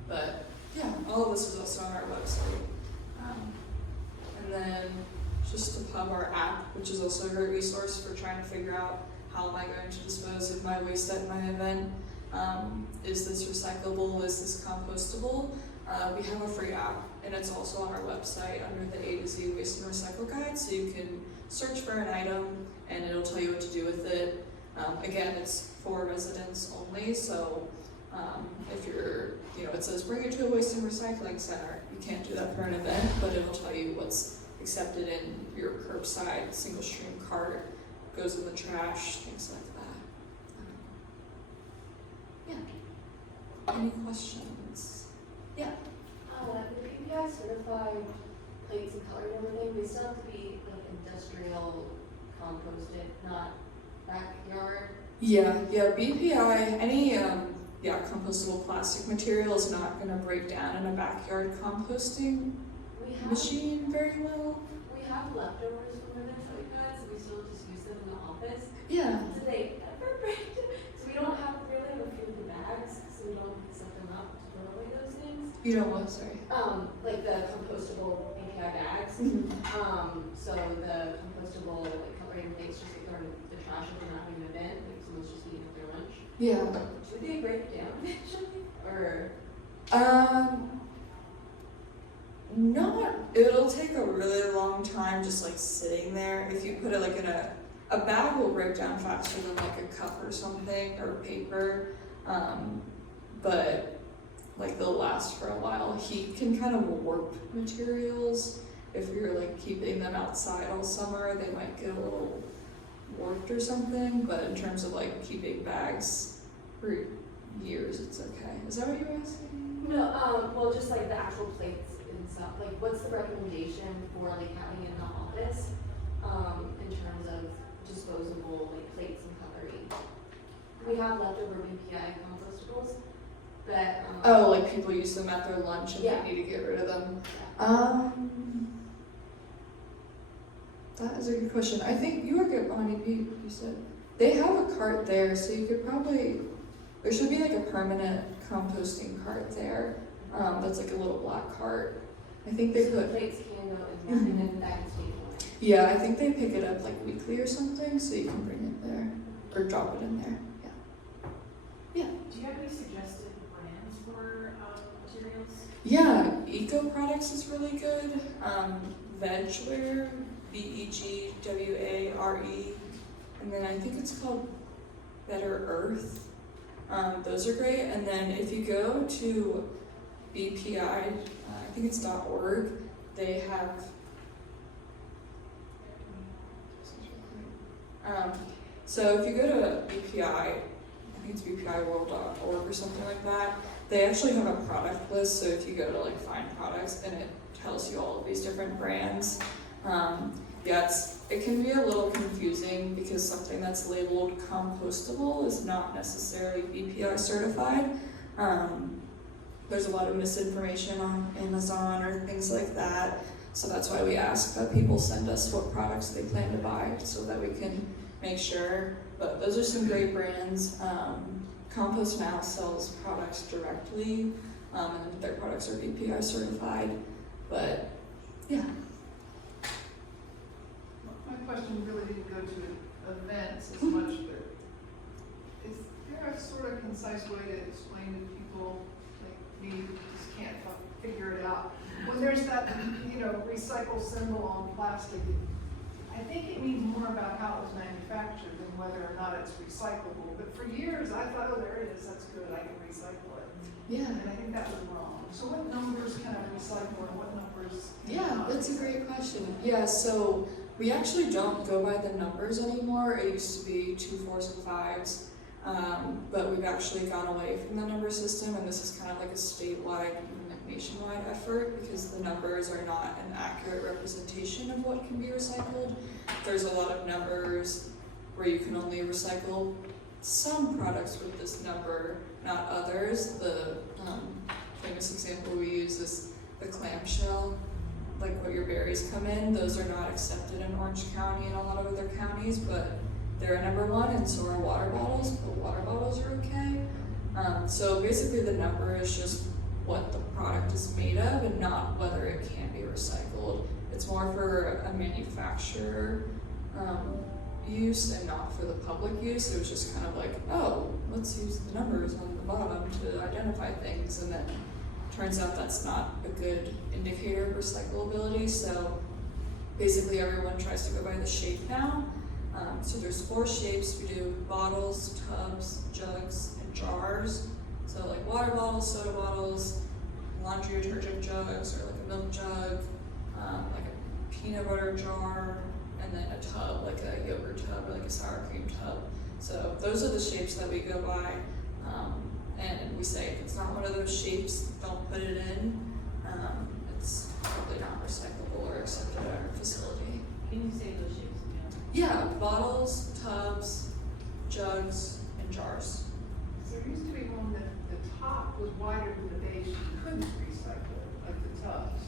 But yeah, all of this is also on our website. And then just to pub our app, which is also a great resource for trying to figure out how am I going to dispose of my waste at my event. Is this recyclable? Is this compostable? We have a free app, and it's also on our website under the A to Z Waste and Recycle Guide, so you can search for an item and it'll tell you what to do with it. Again, it's for residents only, so if you're, it says bring it to a waste and recycling center. You can't do that for an event, but it'll tell you what's accepted in your curbside single stream cart, goes in the trash, things like that. Yeah. Any questions? Yeah. The BPI certified plates and color and everything, they still have to be like industrial composted, not backyard. Yeah, BPI, any compostable plastic material is not gonna break down in a backyard composting machine very well. We have leftovers from events that we've had, so we still just use them in the office. Yeah. Do they ever break down? So we don't have really have a few of the bags, so we don't set them up to throw away those things. You don't what, sorry? Like the compostable BPI bags. So the compostable like coloring things just like throwing the trash if they're not having an event, like someone's just eating up their lunch. Yeah. Do they break down eventually? Or it'll take a really long time just like sitting there. If you put it like in a bag will break down faster than like a cup or something or paper. But like they'll last for a while. Heat can kind of warp materials. If you're like keeping them outside all summer, they might get a little warped or something, but in terms of like keeping bags for years, it's okay. Is that what you were asking? No, well, just like the actual plates and stuff. Like, what's the recommendation for like having in the office, in terms of disposable like plates and cutlery? We have leftover BPI compostables that. Like people use them at their lunch and they need to get rid of them. That is a good question. I think you were good, Bonnie. You said they have a cart there, so you could probably. There should be like a permanent composting cart there. That's like a little black cart. I think they so put. The plates can go in there and then that can stay away. Yeah, I think they pick it up like weekly or something, so you can bring it there or drop it in there. Yeah. Do you have any suggested brands for materials? Yeah, Eco Products is really good. Vegware, VEGWARE, and then I think it's called Better Earth. Those are great. And then if you go to BPI, I think it's .org, they have so if you go to BPI, I think it's bpiworld.org or something like that, they actually have a product list. So if you go to like find products, and it tells you all of these different brands. It can be a little confusing because something that's labeled compostable is not necessarily BPI certified. There's a lot of misinformation on Amazon or things like that. So that's why we ask that people send us what products they plan to buy so that we can make sure. But those are some great brands. Compost Now sells products directly and their products are BPI certified, but yeah. My question really didn't go to events as much, but is there a sort of concise way to explain to people like me who just can't figure it out? When there's that, recycle symbol on plastic, I think it means more about how it was manufactured than whether or not it's recyclable. But for years, I thought, oh, there it is, that's good, I can recycle it. Yeah. And I think that was wrong. So what numbers can I recycle and what numbers? Yeah, that's a great question. Yeah, so we actually don't go by the numbers anymore. It used to be 2 4s and 5s, but we've actually gone away from the number system, and this is kind of like a statewide, nationwide effort because the numbers are not an accurate representation of what can be recycled. There's a lot of numbers where you can only recycle some products with this number, not others. The famous example we use is the clamshell, like what your berries come in. Those are not accepted in Orange County and a lot of other counties, but they're a number 1, and so are water bottles, but water bottles are okay. So basically the number is just what the product is made of and not whether it can be recycled. It's more for a manufacturer use and not for the public use. It was just kind of like, oh, let's use the numbers on the bottom to identify things, and then turns out that's not a good indicator of recyclability. So basically everyone tries to go by the shape now. So there's 4 shapes. We do bottles, tubs, jugs, and jars. So like water bottles, soda bottles, laundry detergent jugs, or like a milk jug, like a peanut butter jar, and then a tub, like a yogurt tub or like a sour cream tub. So those are the shapes that we go by, and we say if it's not one of those shapes, don't put it in. It's probably not recyclable or accepted at our facility. Can you say those shapes again? Yeah, bottles, tubs, jugs, and jars. There used to be one that the top was wider than the base, you couldn't recycle it, like the tubs.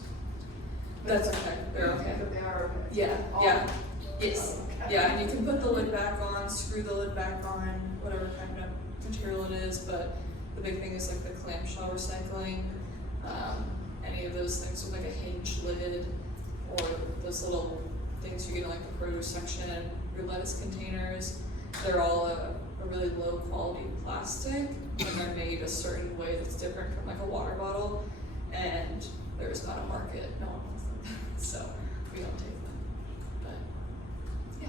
That's okay, they're okay. But they are okay. Yeah, All- yeah, yes, Okay. yeah, and you can put the lid back on, screw the lid back on, whatever kind of material it is, but the big thing is like the clamshell recycling, any of those things with like a hinged lid, or those little things you get in like the produce section, your lettuce containers, they're all a really low quality plastic, and they're made a certain way that's different from like a water bottle, and there's not a market, no one wants them, so we don't take them, but yeah.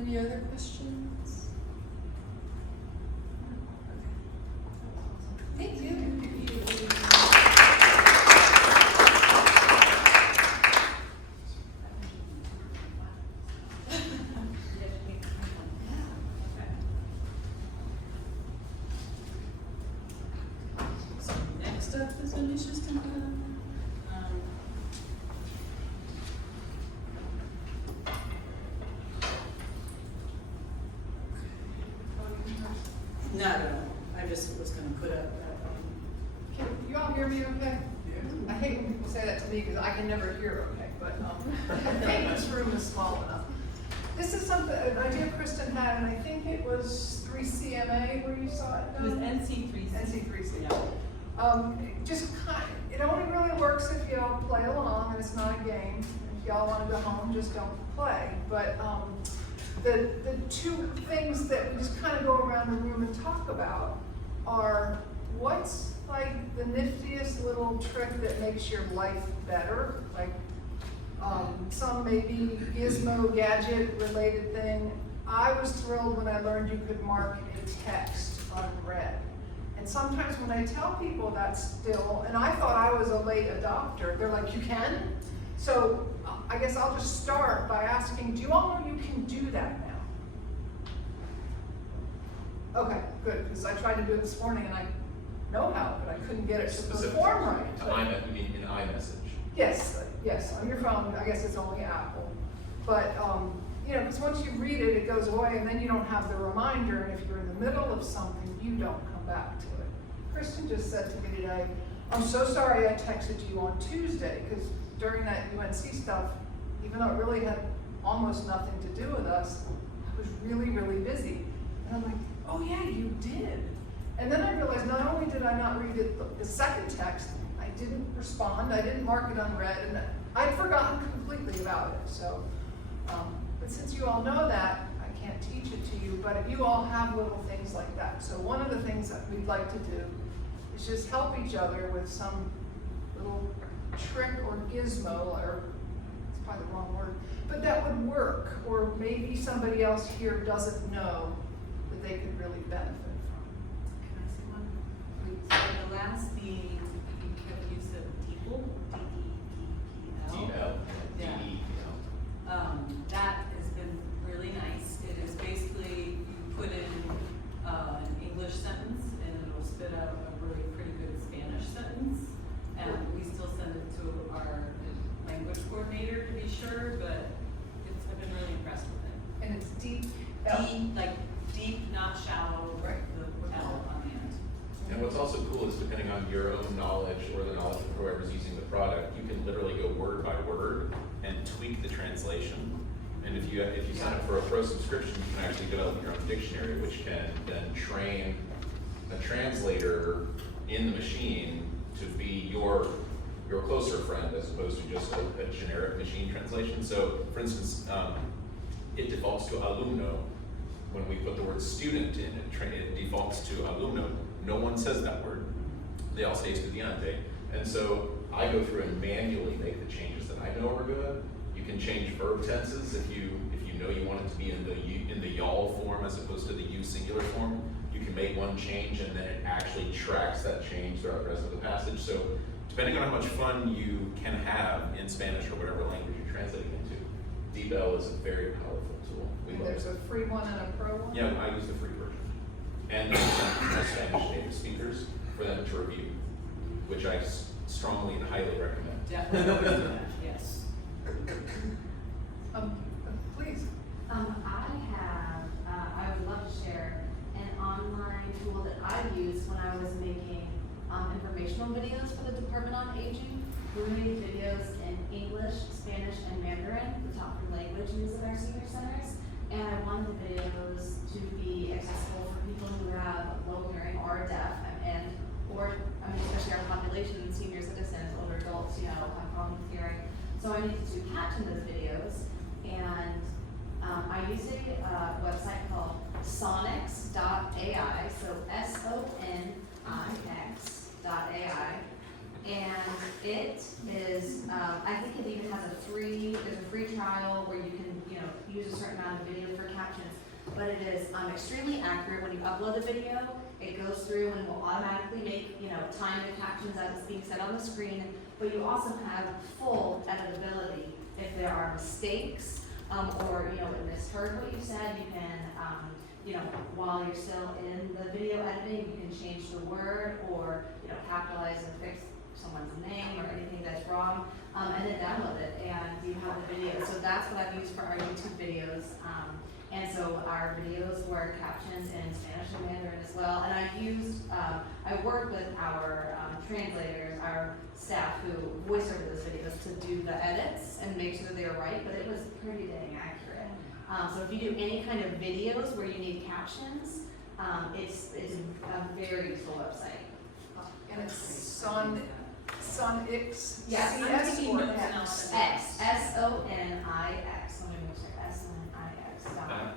Any other questions? Okay. Thank you. So next up is Alicia's gonna come. No, I just was gonna put up, Can you all hear me okay? I hate when people say that to me because I can never hear okay, but I think this room is small enough. This is something, an idea Kristen had, and I think it was 3CMA where you saw it it was done? NC3. NC3CMA. It only really works if y'all play along and it's not a game. If y'all want to go home, just don't play. But the 2 things that we just kind of go around the room and talk about are what's like the niftiest little trick that makes your life better, like some maybe gizmo gadget related thing. I was thrilled when I learned you could mark a text unread. And sometimes when I tell people that still, and I thought I was a late adopter, they're like, you can? So I guess I'll just start by asking, do you all know you can do that now? Okay, good, because I tried to do it this morning and I know how, but I couldn't get it to perform right. To iMessage, you mean in iMessage? Yes, on your phone, I guess it's only Apple. But, because once you read it, it goes away and then you don't have the reminder, and if you're in the middle of something, you don't come back to it. Kristen just said to me today, I'm so sorry I texted you on Tuesday, because during that UNC stuff, even though it really had almost nothing to do with us, I was really, really busy. And I'm like, oh yeah, you did. And then I realized not only did I not read it, the second text, I didn't respond, I didn't mark it unread, and I'd forgotten completely about it. So, but since you all know that, I can't teach it to you, but you all have little things like that. So one of the things that we'd like to do is just help each other with some little trick or gizmo, or it's probably the wrong word, but that would work, or maybe somebody else here doesn't know that they could really benefit from. Can I say one? So the last meeting, you have used the DEPL, D-E-P-P-L. Yeah. That has been really nice. It is basically, you put in an English sentence and it'll spit out a really pretty good Spanish sentence. And we still send it to our language coordinator to be sure, but I've been really impressed with it. And it's deep, Deep, not shallow, right, the L on the end. And what's also cool is depending on your own knowledge or the knowledge of whoever's using the product, you can literally go word by word and tweak the translation. And if you sign up for a pro subscription, you can actually develop your own dictionary, which can then train a translator in the machine to be your closer friend as opposed to just a generic machine translation. So, for instance, it defaults to alumno. When we put the word student in, it defaults to alumno. No one says that word. They all say estudiante. And so I go through and manually make the changes that I know are good. You can change verb tenses if you know you want it to be in the y'all form as opposed to the you singular form. You can make one change and then it actually tracks that change throughout the rest of the passage. So depending on how much fun you can have in Spanish or whatever language you're translating into, DeepL is a very powerful tool. and there's a free one and a pro one? Yeah, I use the free version. And the Spanish native speakers for them to review, which I strongly and highly recommend. Definitely, yes. Please. I would love to share an online tool that I used when I was making informational videos for the Department on Aging. We made videos in English, Spanish, and Mandarin, the top 3 languages of our senior centers. And I wanted the videos to be accessible for people who have low hearing or deaf, especially our population, senior citizens, older adults, have problems with hearing. So I needed to caption those videos, and I used a website called sonix.ai, so SONIX.ai, and it is, I think it even has there's a free trial where you can, use a certain amount of video for captions, but it is extremely accurate. When you upload the video, it goes through and will automatically make, time the captions as it's being said on the screen, but you also have full editability. If there are mistakes, or, it misheard what you said, you can, while you're still in the video editing, you can change the word or, capitalize and fix someone's name or anything that's wrong, and then download it, and you have the video. So that's what I've used for our YouTube videos. And so our videos were captioned in Spanish and Mandarin as well. And I worked with our translators, our staff who voice over those videos to do the edits and make sure they were right, but it was pretty dang accurate. So if you do any kind of videos where you need captions, it's a very useful website. And it's Sonix. Yes, CS or X. S-O-N-I-X. Let me make sure. S-O-N-I-X.ai.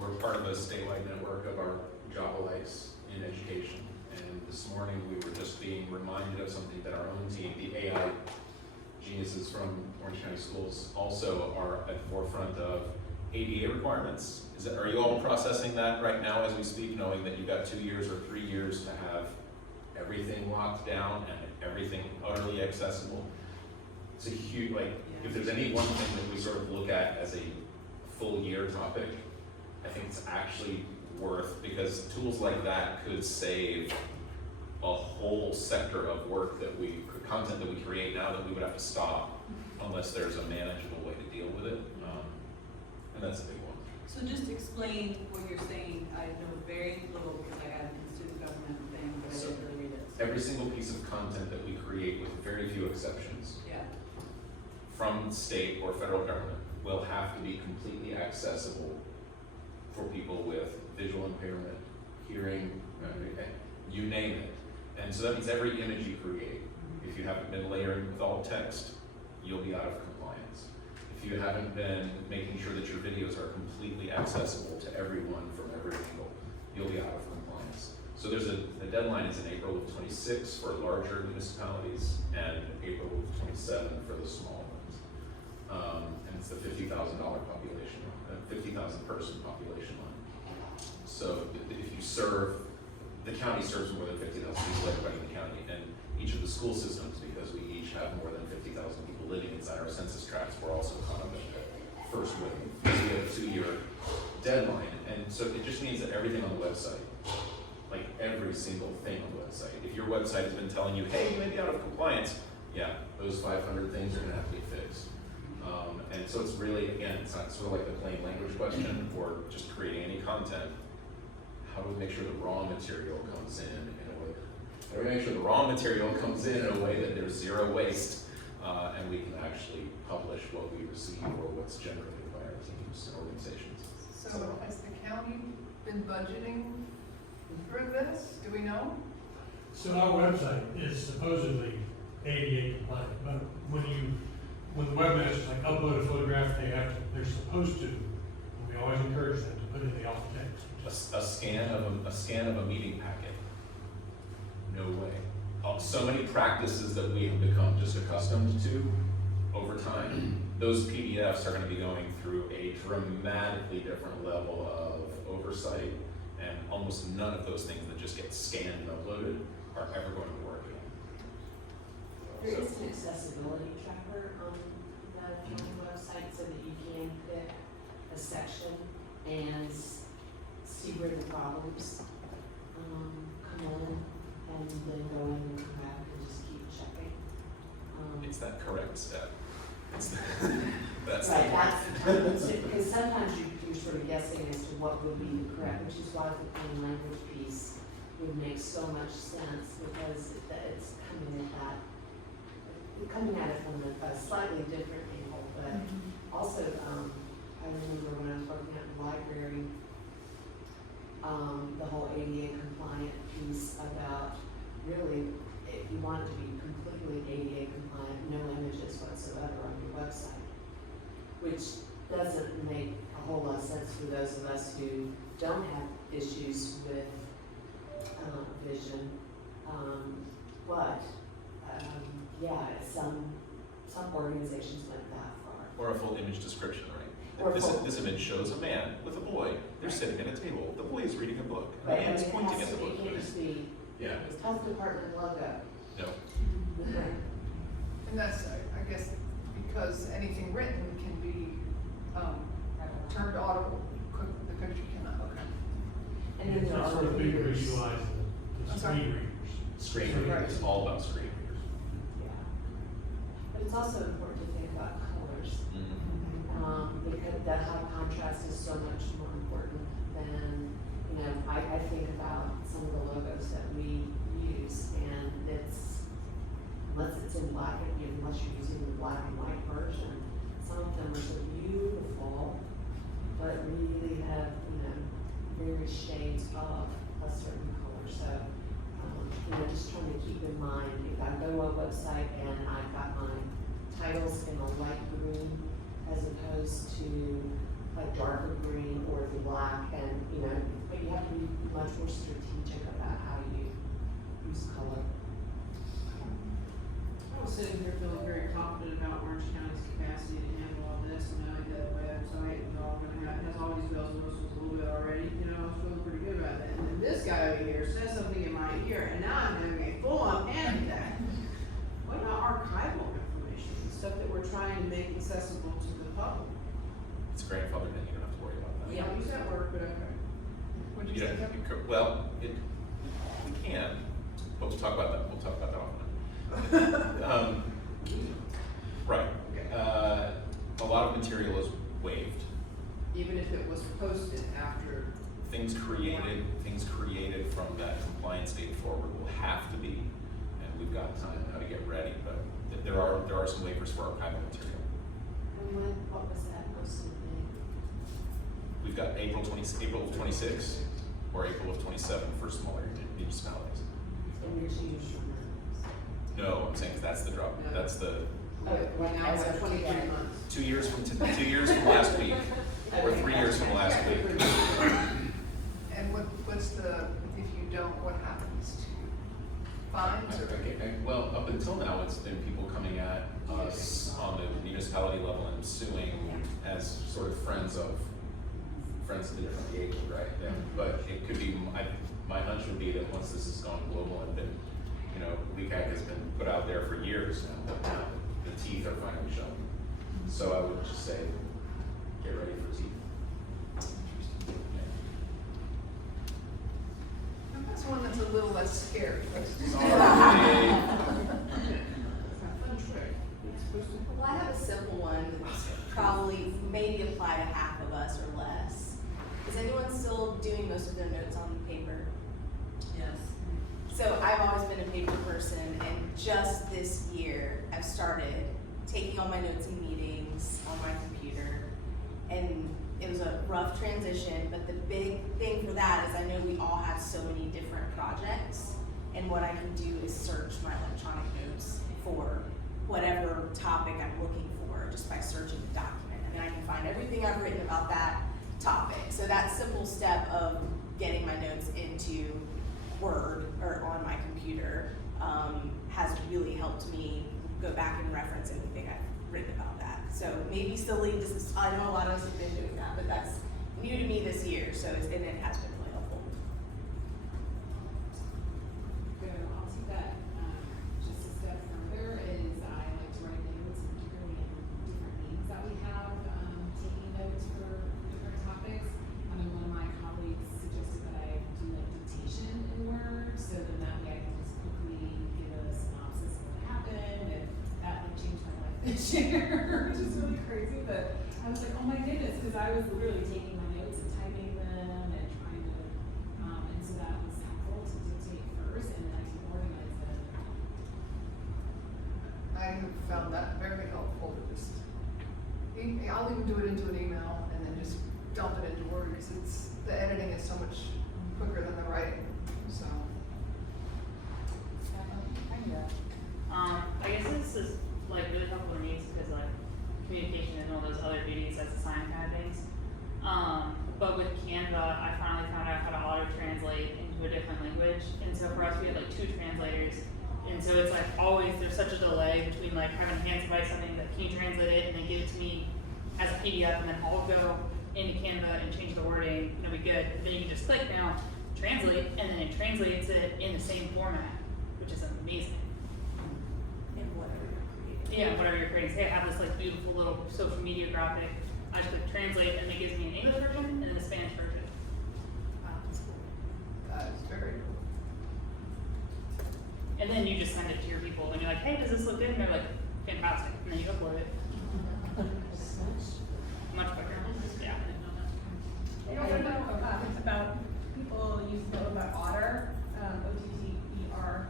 We're part of a statewide network of our Java-likes in education. And this morning we were just being reminded of something that our own team, the AI geniuses from Orange County Schools, also are at the forefront of ADA requirements. Are you all processing that right now as we speak, knowing that you've got 2 years or 3 years to have everything locked down and everything utterly accessible? It's a huge, if there's any one thing that we sort of look at as a full year topic, I think it's actually worth, because tools like that could save a whole sector of work content that we create now that we would have to stop unless there's a manageable way to deal with it. And that's a big one. So just explain what you're saying. I know very little because I got an student government thing, but I didn't really read it. Every single piece of content that we create, with very few exceptions, from state or federal government, will have to be completely accessible for people with visual impairment, hearing, you name it. And so that means every image you create, if you haven't been layering with all text, you'll be out of compliance. If you haven't been making sure that your videos are completely accessible to everyone from every angle, you'll be out of compliance. So there's the deadline is in April of 26 for larger municipalities and April of 27 for the small ones. And it's the $50,000 population, 50,000 person population line. So if you serve, the county serves more than 50,000 people, everybody in the county, and each of the school systems, because we each have more than 50,000 people living inside our census tracts, we're also caught up in the first wave. So we have a 2-year deadline, and so it just means that everything on the website, like every single thing on the website, if your website has been telling you, hey, you may be out of compliance, yeah, those 500 things are gonna have to be fixed. And so it's really, again, it's not sort of like the plain language question or just creating any content. How do we make sure the raw material comes in a way? How do we make sure the raw material comes in a way that there's zero waste, and we can actually publish what we receive or what's generated by our teams and organizations? So has the county been budgeting for this? Do we know? So our website is supposedly ADA compliant, but when the webmasters like upload a photograph, they're supposed to, and we always encourage them to put in the alt text. A scan of a meeting packet. No way. So many practices that we have become just accustomed to over time, those PDFs are going to be going through a dramatically different level of oversight, and almost none of those things that just get scanned and uploaded are ever going to work again. There is an accessibility tracker on the county website so that you can pick a section and see where the problems come in, and then go in and come back and just keep checking. It's that correct step. That's Right, that's because sometimes you're sort of guessing as to what would be correct, which is why the plain language piece would make so much sense, because it's coming at it from a slightly different angle, but also, I remember when I was working at the library, the whole ADA compliant piece about really, if you want it to be completely ADA compliant, no images whatsoever on your website, which doesn't make a whole lot of sense for those of us who don't have issues with vision, but yeah, some organizations went that far. Or a full image description, right? Or This image shows a man with a boy. They're sitting at a table. The boy is reading a book. The Right, man is and pointing at the book. It can't just be health department logo. No. And that's, I guess, because anything written can be turned audible, the country cannot, okay. And then there are sort of people readers. utilize the I'm sorry? screen readers. Screen readers. It's all about screen readers. Yeah. But it's also important to think about colors, because that high contrast is so much more important than, I think about some of the logos that we use, and unless it's in black, unless you're using the black and white version, some of them are so beautiful, but really have, various shades of a certain color. So, just trying to keep in mind, if I go to a website and I've got my titles in a light green as opposed to a darker green or the black, and but you have to be much more strategic about how you use color. I was sitting here feeling very confident about Orange County's capacity to handle all this, and now I get a website, and all we're gonna have, has all these bells and whistles a little bit already, I was feeling pretty good about that. And then this guy over here says something in my ear, and now I'm having a full-on panic attack. What about archival information, stuff that we're trying to make accessible to the public? It's grandfathered in. You don't have to worry about that. We don't use that word, but okay. What'd you say? Well, we can. But we'll talk about that. We'll talk about that offline. Right. A lot of material is waived. Even if it was posted after. Things created from that compliance date forward will have to be, and we've got time now to get ready. But there are some waivers for archival material. And what was that most of the We've got April of 26, or April of 27 for smaller municipalities. And you're choosing from No, I'm saying that's the drop, that's the Right now, it's 23 months. 2 years from 2 years from last week, or 3 years from last week. And what's the, if you don't, what happens to you? Fines or? Okay, well, up until now, it's been people coming at us on the municipality level and suing as sort of friends of the different age, right? Yeah. But it could be, my hunch would be that once this has gone global and been, you know, WCAG has been put out there for years now, but now the teeth are finally showing. So I would just say, get ready for teeth. And that's one that's a little less scary. Well, I have a simple one that's probably maybe apply to half of us or less. Is anyone still doing most of their notes on paper? Yes. So I've always been a paper person, and just this year I've started taking all my notes in meetings on my computer, and it was a rough transition, but the big thing for that is I know we all have so many different projects, and what I can do is search my electronic notes for whatever topic I'm looking for just by searching the document. I mean, I can find everything I've written about that topic. So that simple step of getting my notes into Word or on my computer has really helped me go back and reference anything I've written about that. So maybe silly, I know a lot of us have been doing that, but that's new to me this year, so and it has been really helpful. Good, I'll take that just a step further is I like to write notes, and particularly in different meetings that we have, taking notes for different topics. And then one of my colleagues suggested that I do like dictation in Word, so then that way I can just quickly give a synopsis of what happened, and that like changed my life this year, which is really crazy, but I was like, oh my goodness, because I was literally taking my notes and typing them and trying to, and so that was helpful to dictate first, and then I can organize them. I have found that very helpful to just, I'll even do it into an email and then just dump it into Word, because the editing is so much quicker than the writing, so. I guess this is like really helpful to me because like communication and all those other duties as assigned kind of things. But with Canva, I finally found out how to auto-translate into a different language. And so for us, we had like 2 translators. And so it's like always, there's such a delay between like having to hand somebody something that can you translate it and then give it to me as a PDF, and then I'll go into Canva and change the wording and it'll be good. But then you can just click now, translate, and then it translates it in the same format, which is amazing. And whatever you're creating. Yeah, whatever you're creating. Say I have this like beautiful little social media graphic. I just click translate and it gives me an English version and then a Spanish version. That's cool. That is very cool. And then you just send it to your people and you're like, hey, does this look good? And they're like, fantastic. And then you upload it. Much quicker. Yeah. I don't know about people know about Otter, OTTER.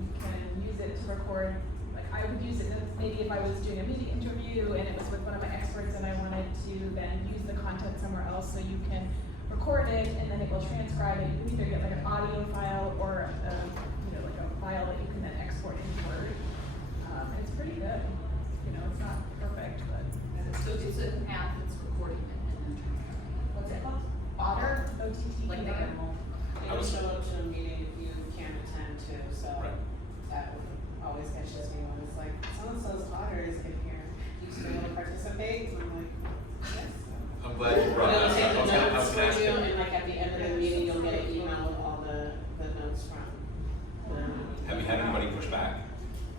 You can use it to record. Like I would use it maybe if I was doing a media interview and it was with one of my experts and I wanted to then use the content somewhere else, so you can record it and then it will transcribe it. You can either get like an audio file or like a file that you can then export into Word. It's pretty good. It's not perfect, but So it's an app that's recording it and then transcribing. what's it called? Otter, OTT. Like they can roll. It'll show up to a meeting if you can't attend to, so Right. that always catches me when it's like, so-and-so's daughter is in here, do you still want to participate? And I'm like, yes. I'm glad you brought They'll that take up. the I was notes gonna for ask you, you. and like at the end of the meeting, you'll get an email with all the notes from the meeting. Have you had anybody push back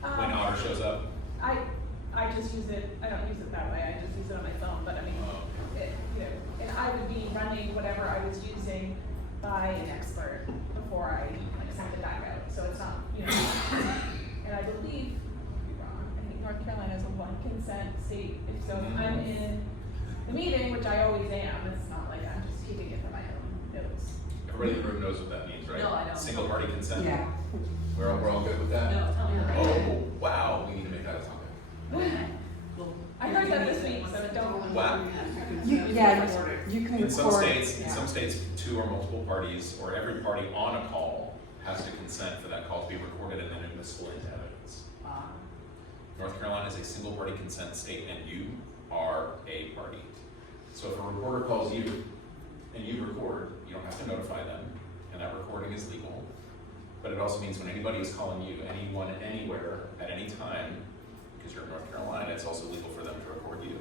when Otter shows up? I just use it, I don't use it that way, I just use it on my phone, but I mean, and I would be running whatever I was using by an expert before I sent the back out, so it's not, and I believe, I could be wrong, I think North Carolina is a 1 consent state, if so, if I'm in the meeting, which I always am, it's not like I'm just keeping it for my own notes. Everybody in the room knows what that means, right? No, I don't. Single party consent? Yeah. We're all good with that? No, tell me. Oh, wow, we need to make that a topic. I heard that this week, so don't. Wow. Yeah, You can In some record, states, in yeah. some states, two or multiple parties, or every party on a call has to consent for that call to be recorded and then admissible into evidence. North Carolina is a single party consent state and you are a party. So if a reporter calls you and you record, you don't have to notify them, and that recording is legal. But it also means when anybody is calling you, anyone, anywhere, at any time, because you're in North Carolina, it's also legal for them to record you.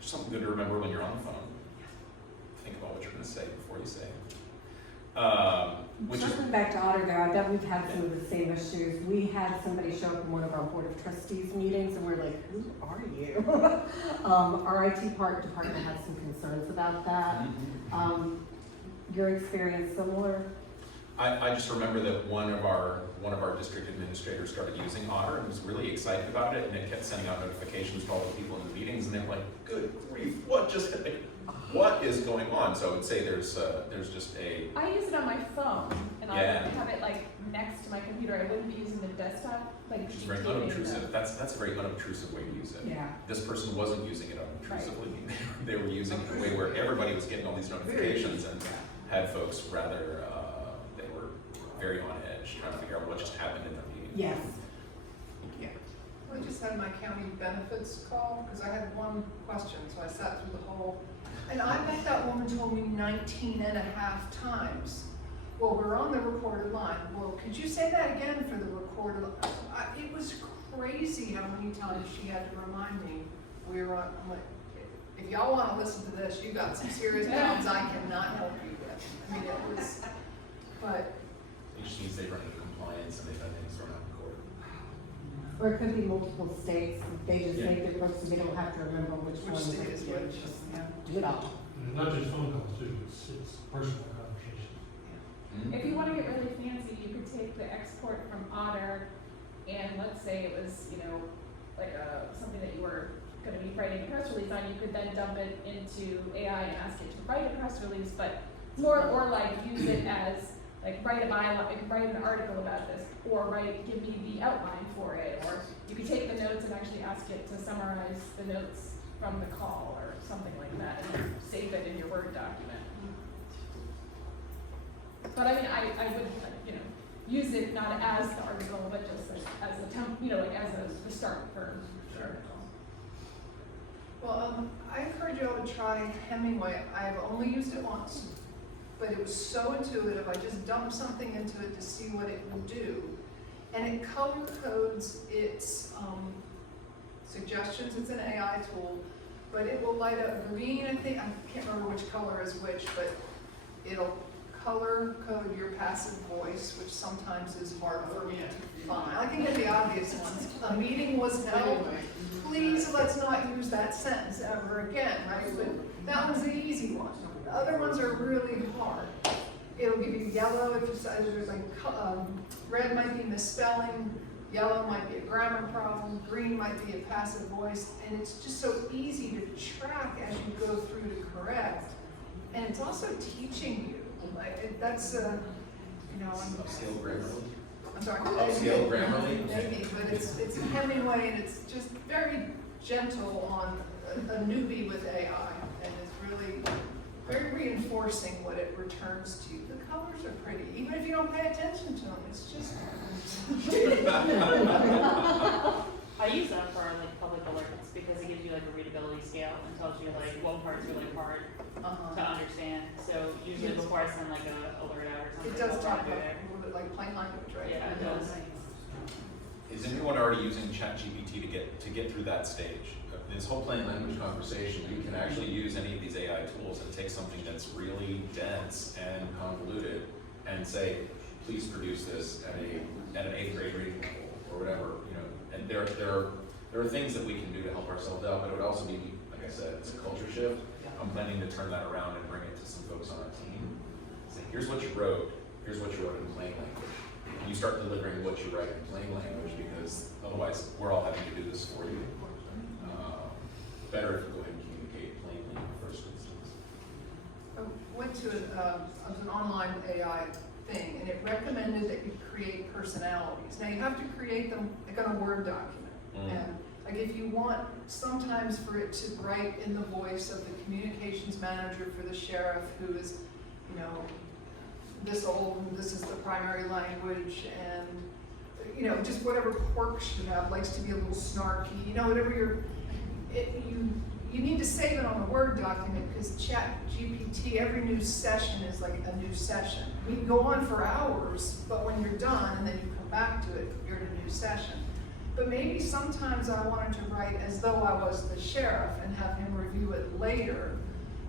Just something good to remember when you're on the phone. Think about what you're gonna say before you say it. Circling back to Otter there, I bet we've had some of the same issues. We had somebody show up in one of our Board of Trustees meetings and we're like, who are you? Our IT department had some concerns about that. Your experience similar? I just remember that one of our district administrators started using Otter and was really excited about it, and it kept sending out notifications to all the people in the meetings, and they were like, good grief, what is going on? So I would say there's just a... I use it on my phone, and Yeah. I have it like next to my computer. I wouldn't be using the desktop, like Which is very dictating unobtrusive. them. That's a very unobtrusive way to use it. Yeah. This person wasn't using it unobtrusively. They were using it in a way where everybody was getting all these notifications and had folks rather, they were very on edge, trying to figure out what just happened in their meeting. Yes. I just had my county benefits call, because I had one question, so I sat through the whole, and I bet that woman told me 19 and a half times. Well, we're on the recorded line. Well, could you say that again for the recorded line? It was crazy how many times she had to remind me we were on. I'm like, if y'all want to listen to this, you got some serious problems I cannot help you with. I mean, it was, but. It just means they run into compliance and they've had things thrown out in court. Or it could be multiple states. They just Yeah. make it so they don't have to remember which one state is which. Just Yeah. do it all. And not just phone calls too, it's personal conversations. If you want to get really fancy, you could take the export from Otter, and let's say it was, you know, like something that you were going to be writing a press release on. You could then dump it into AI and ask it to write a press release, but more or like use it as like write an article about this, or give me the outline for it, or you could take the notes and actually ask it to summarize the notes from the call or something like that, and save it in your Word document. But I mean, I would, you know, use it not as the article, but just as a you know, like as the start for the article. Well, I encourage you all to try Hemingway. I've only used it once, but it was so intuitive. I just dumped something into it to see what it would do. And it color codes its suggestions. It's an AI tool, but it will light up green, I think. I can't remember which color is which, but it'll color code your passive voice, which sometimes is hard for me to find. I can get the obvious ones. A meeting was held. Please, let's not use that sentence ever again, right? But that was the easy one. The other ones are really hard. It'll give you yellow if you decide there's like red might be misspelling, yellow might be a grammar problem, green might be a passive voice, and it's just so easy to track as you go through to correct. And it's also teaching you. Like that's you know. Upscale Grammarly. I'm sorry. Upscale Grammarly. Maybe, but it's Hemingway, and it's just very gentle on a newbie with AI, and it's really very reinforcing what it returns to you. The colors are pretty, even if you don't pay attention to them. It's just. I use that for like public alerts because it gives you like a readability scale and tells you like what parts are like hard to understand. So usually before I send like a alert out or something, It does I'll talk do about there. a little bit like plain language, right? Yeah, it does. Is anyone already using ChatGPT to get through that stage? This whole plain language conversation, you can actually use any of these AI tools and take something that's really dense and convoluted and say, please produce this at an 8th grade reading level or whatever, you know. And there are things that we can do to help ourselves out, but it would also be, like I said, it's a culture shift. I'm planning to turn that around and bring it to some folks on our team. Say, here's what you wrote in plain language. And you start delivering what you write in plain language, because otherwise we're all having to do this for you. Better if you go ahead and communicate plainly in the first instance. I went to an online AI thing, and it recommended that you create personalities. Now you have to create them like on a Word document. And Like if you want sometimes for it to write in the voice of the communications manager for the sheriff who is, you know, this old and this is the primary language and, you know, just whatever quirks you have, likes to be a little snarky, you know, whatever you need to save it on a Word document because ChatGPT, every new session is like a new session. We can go on for hours, but when you're done and then you come back to it, you're in a new session. But maybe sometimes I wanted to write as though I was the sheriff and have him review it later.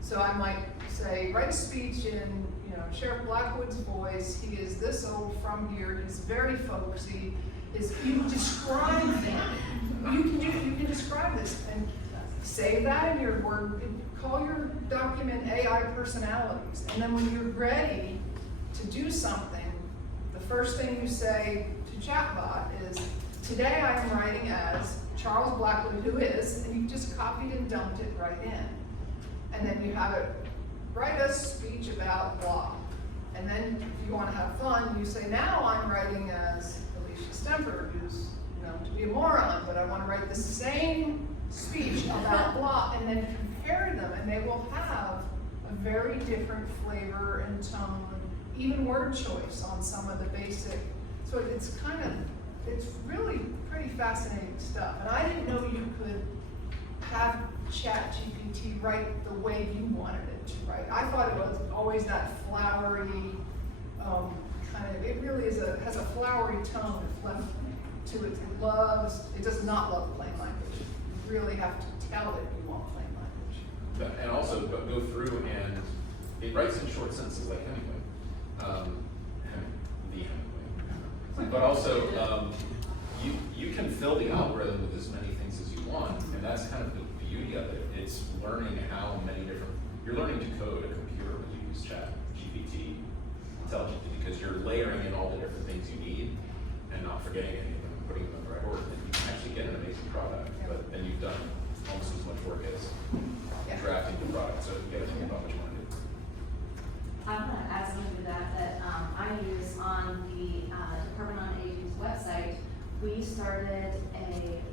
So I might say, write a speech in, you know, Sheriff Blackwood's voice. He is this old from here. He's very folksy. You describe him. You can describe this and save that in your Word. Call your document AI personalities. And then when you're ready to do something, the first thing you say to chatbot is, today I am writing as Charles Blackwood, who is, and you just copied and dumped it right in. And then you have it, write a speech about blah. And then if you want to have fun, you say, now I'm writing as Alicia Stemper, who's known to be a moron, but I want to write the same speech about blah, and then compare them, and they will have a very different flavor and tone, even word choice on some of the basic. So it's it's really pretty fascinating stuff. And I didn't know you could have ChatGPT write the way you wanted it to write. I thought it was always that flowery, it really is has a flowery tone if left to it. It does not love plain language. You really have to tell it you want plain language. And also go through and it writes in short sentences like Hemingway. But also, you can fill the algorithm with as many things as you want, and that's kind of the beauty of it. It's learning how many different, you're learning to code a computer when you use ChatGPT intelligently, because you're layering in all the different things you need and not forgetting any of them and putting them in the right order. And you can actually get an amazing product, but then you've done almost as much work as drafting the product, so you gotta think about what you want to do. I'm going to add something to that I use on the Department on Aging's website. We started a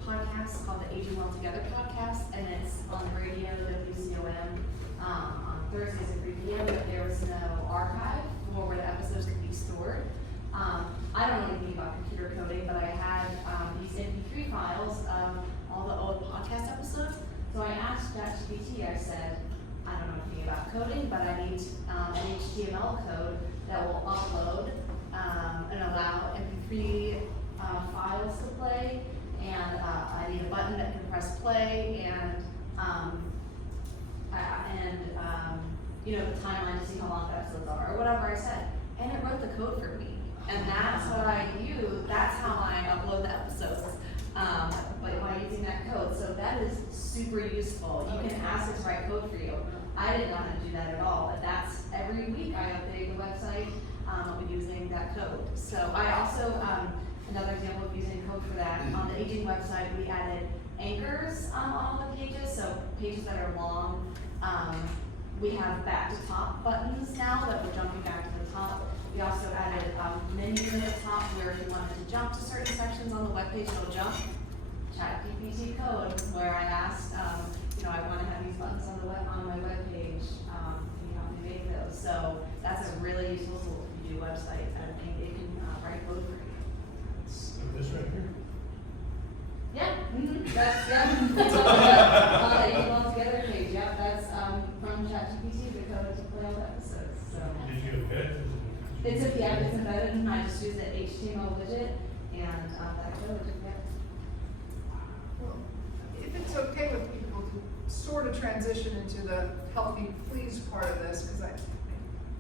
podcast called the Aging Well Together podcast, and it's on the radio, WCOM, on Thursdays at 3 p.m., but there was no archive for where the episodes could be stored. I don't know anything about computer coding, but I had these MP3 files of all the old podcast episodes. So I asked ChatGPT, I said, I don't know anything about coding, but I need an HTML code that will upload and allow MP3 files to play, and I need a button that can press play, and you know, the timeline to see how long the episodes are, or whatever I said, and it wrote the code for me, and that's what I use. That's how I upload the episodes. By using that code. So that is super useful. You can ask it to write code for you. I didn't know how to do that at all, but that's every week I update the website using that code. So I also, another example of using code for that, on the aging website, we added anchors on all the pages, so pages that are long. We have back to top buttons now that we're jumping back to the top. We also added menus at the top where if you wanted to jump to certain sections on the webpage, it'll jump. ChatGPT code where I asked, you know, I want to have these buttons on my webpage. Can you help me make those? So that's a really useful tool if you do websites, and it can write code for you. This right here. Yeah, that's on the Aging Well Together page. Yeah, that's from ChatGPT, the code to play all the episodes. So. Did you embed it? It's embedded, and I just use the HTML widget and that code. Yeah. Well, if it's okay with people to sort of transition into the help me please part of this, because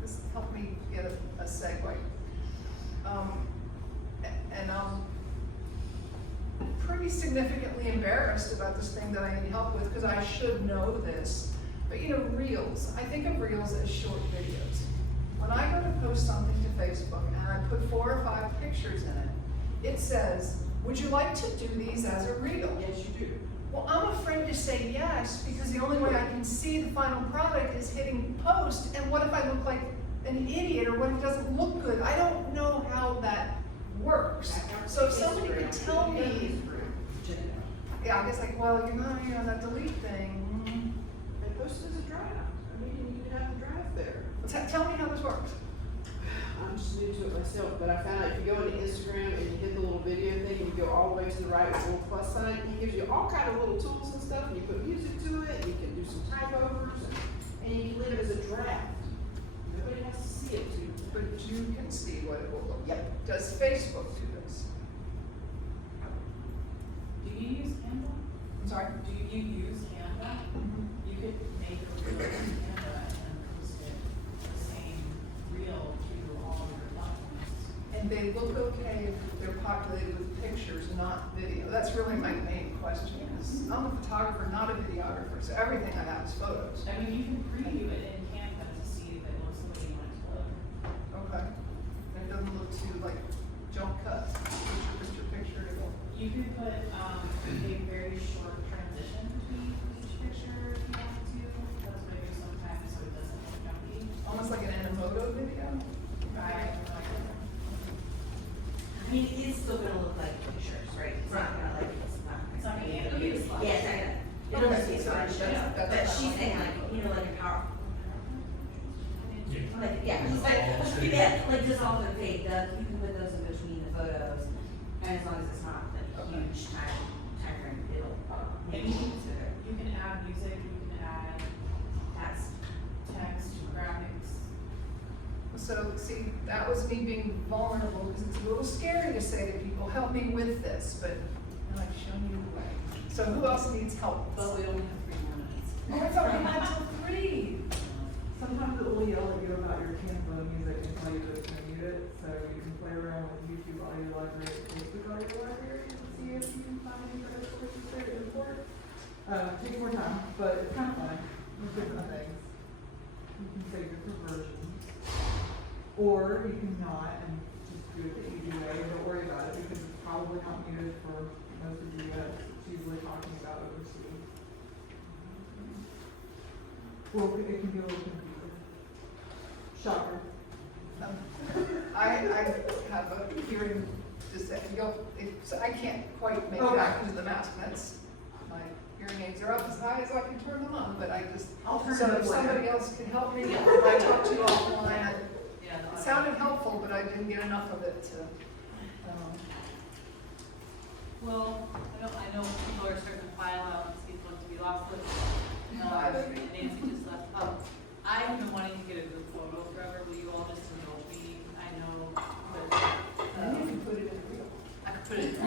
this helped me get a segue. I'm pretty significantly embarrassed about this thing that I need help with, because I should know this. But you know, Reels, I think of Reels as short videos. When I go to post something to Facebook and I put 4 or 5 pictures in it, it says, would you like to do these as a reel? Yes, you do. Well, I'm afraid to say yes, because the only way I can see the final product is hitting post, and what if I look like an idiot, or what if it doesn't look good? I don't know how that works. So if somebody could tell me, yeah, I guess like, well, you're not here on that delete thing. They posted as a draft. I mean, you can have the draft there. Tell me how this works. I'm just new to it myself, but I found out if you go into Instagram and you hit the little video thing, and you go all the way to the right with the little plus sign, he gives you all kind of little tools and stuff, and you put music to it, you can do some type overs, and you can leave it as a draft. Nobody has to see it too. But you can see what it will look like. Does Facebook do this? Do you use Canva? I'm sorry? Do you use Canva? You could make a reel in Canva and post it the same reel to all your platforms. And they look okay if they're populated with pictures, not video. That's really my main question, is I'm a photographer, not a videographer, so everything I have is photos. I mean, you can preview it in Canva to see if it looks the way you want it to look. Okay. And it doesn't look too like jump cuts, picture, it'll. You could put a very short transition between each picture if you want to. That's what I do sometimes so it doesn't look jumpy. Almost like an Animoto video? Right. I mean, it's still gonna look like pictures, right? It's not gonna like, it's not. It's not gonna be a slide. Yeah, it's not gonna. It'll just be a slideshow, but she's saying like, you know, like a power. Like, yeah, she's like, yeah, like just off the page, you can put those in between the photos, and as long as it's not like a huge time frame, it'll, And maybe consider. you can add music, you can add text, graphics. So, see, that was me being vulnerable, because it's a little scary to say to people, help me with this, but I've shown you the way. So who else needs help? But we only have 3 more minutes. Oh, I thought we had till 3. Sometimes it will yell at you about your Canva music and tell you that it's gonna mute it, so you can play around with YouTube Audio Library, Facebook Audio Library, and see if you can find any other sources there to import. Takes more time, but it's kind of fun. There's different things. You can save your conversions, or you can not and just do it the easy way. Don't worry about it because it's probably not muted for most of the US. It's usually talking about overseas. Well, it can be a little confusing. Shocker. I have a hearing so I can't quite make it Okay. out into the mask, that's, my hearing aids are up as high as I can turn them on, but I just, I'll turn so them if away. somebody else can help me, I talked to you offline, Yeah, it sounded helpful, but I didn't get enough of it to, Well, I know people are starting to file out, and see if wants to be lost, but, Nancy just left. I have been wanting to get a group photo forever, will you all just indulge me? I know, but, you can put it in real. I could put it in.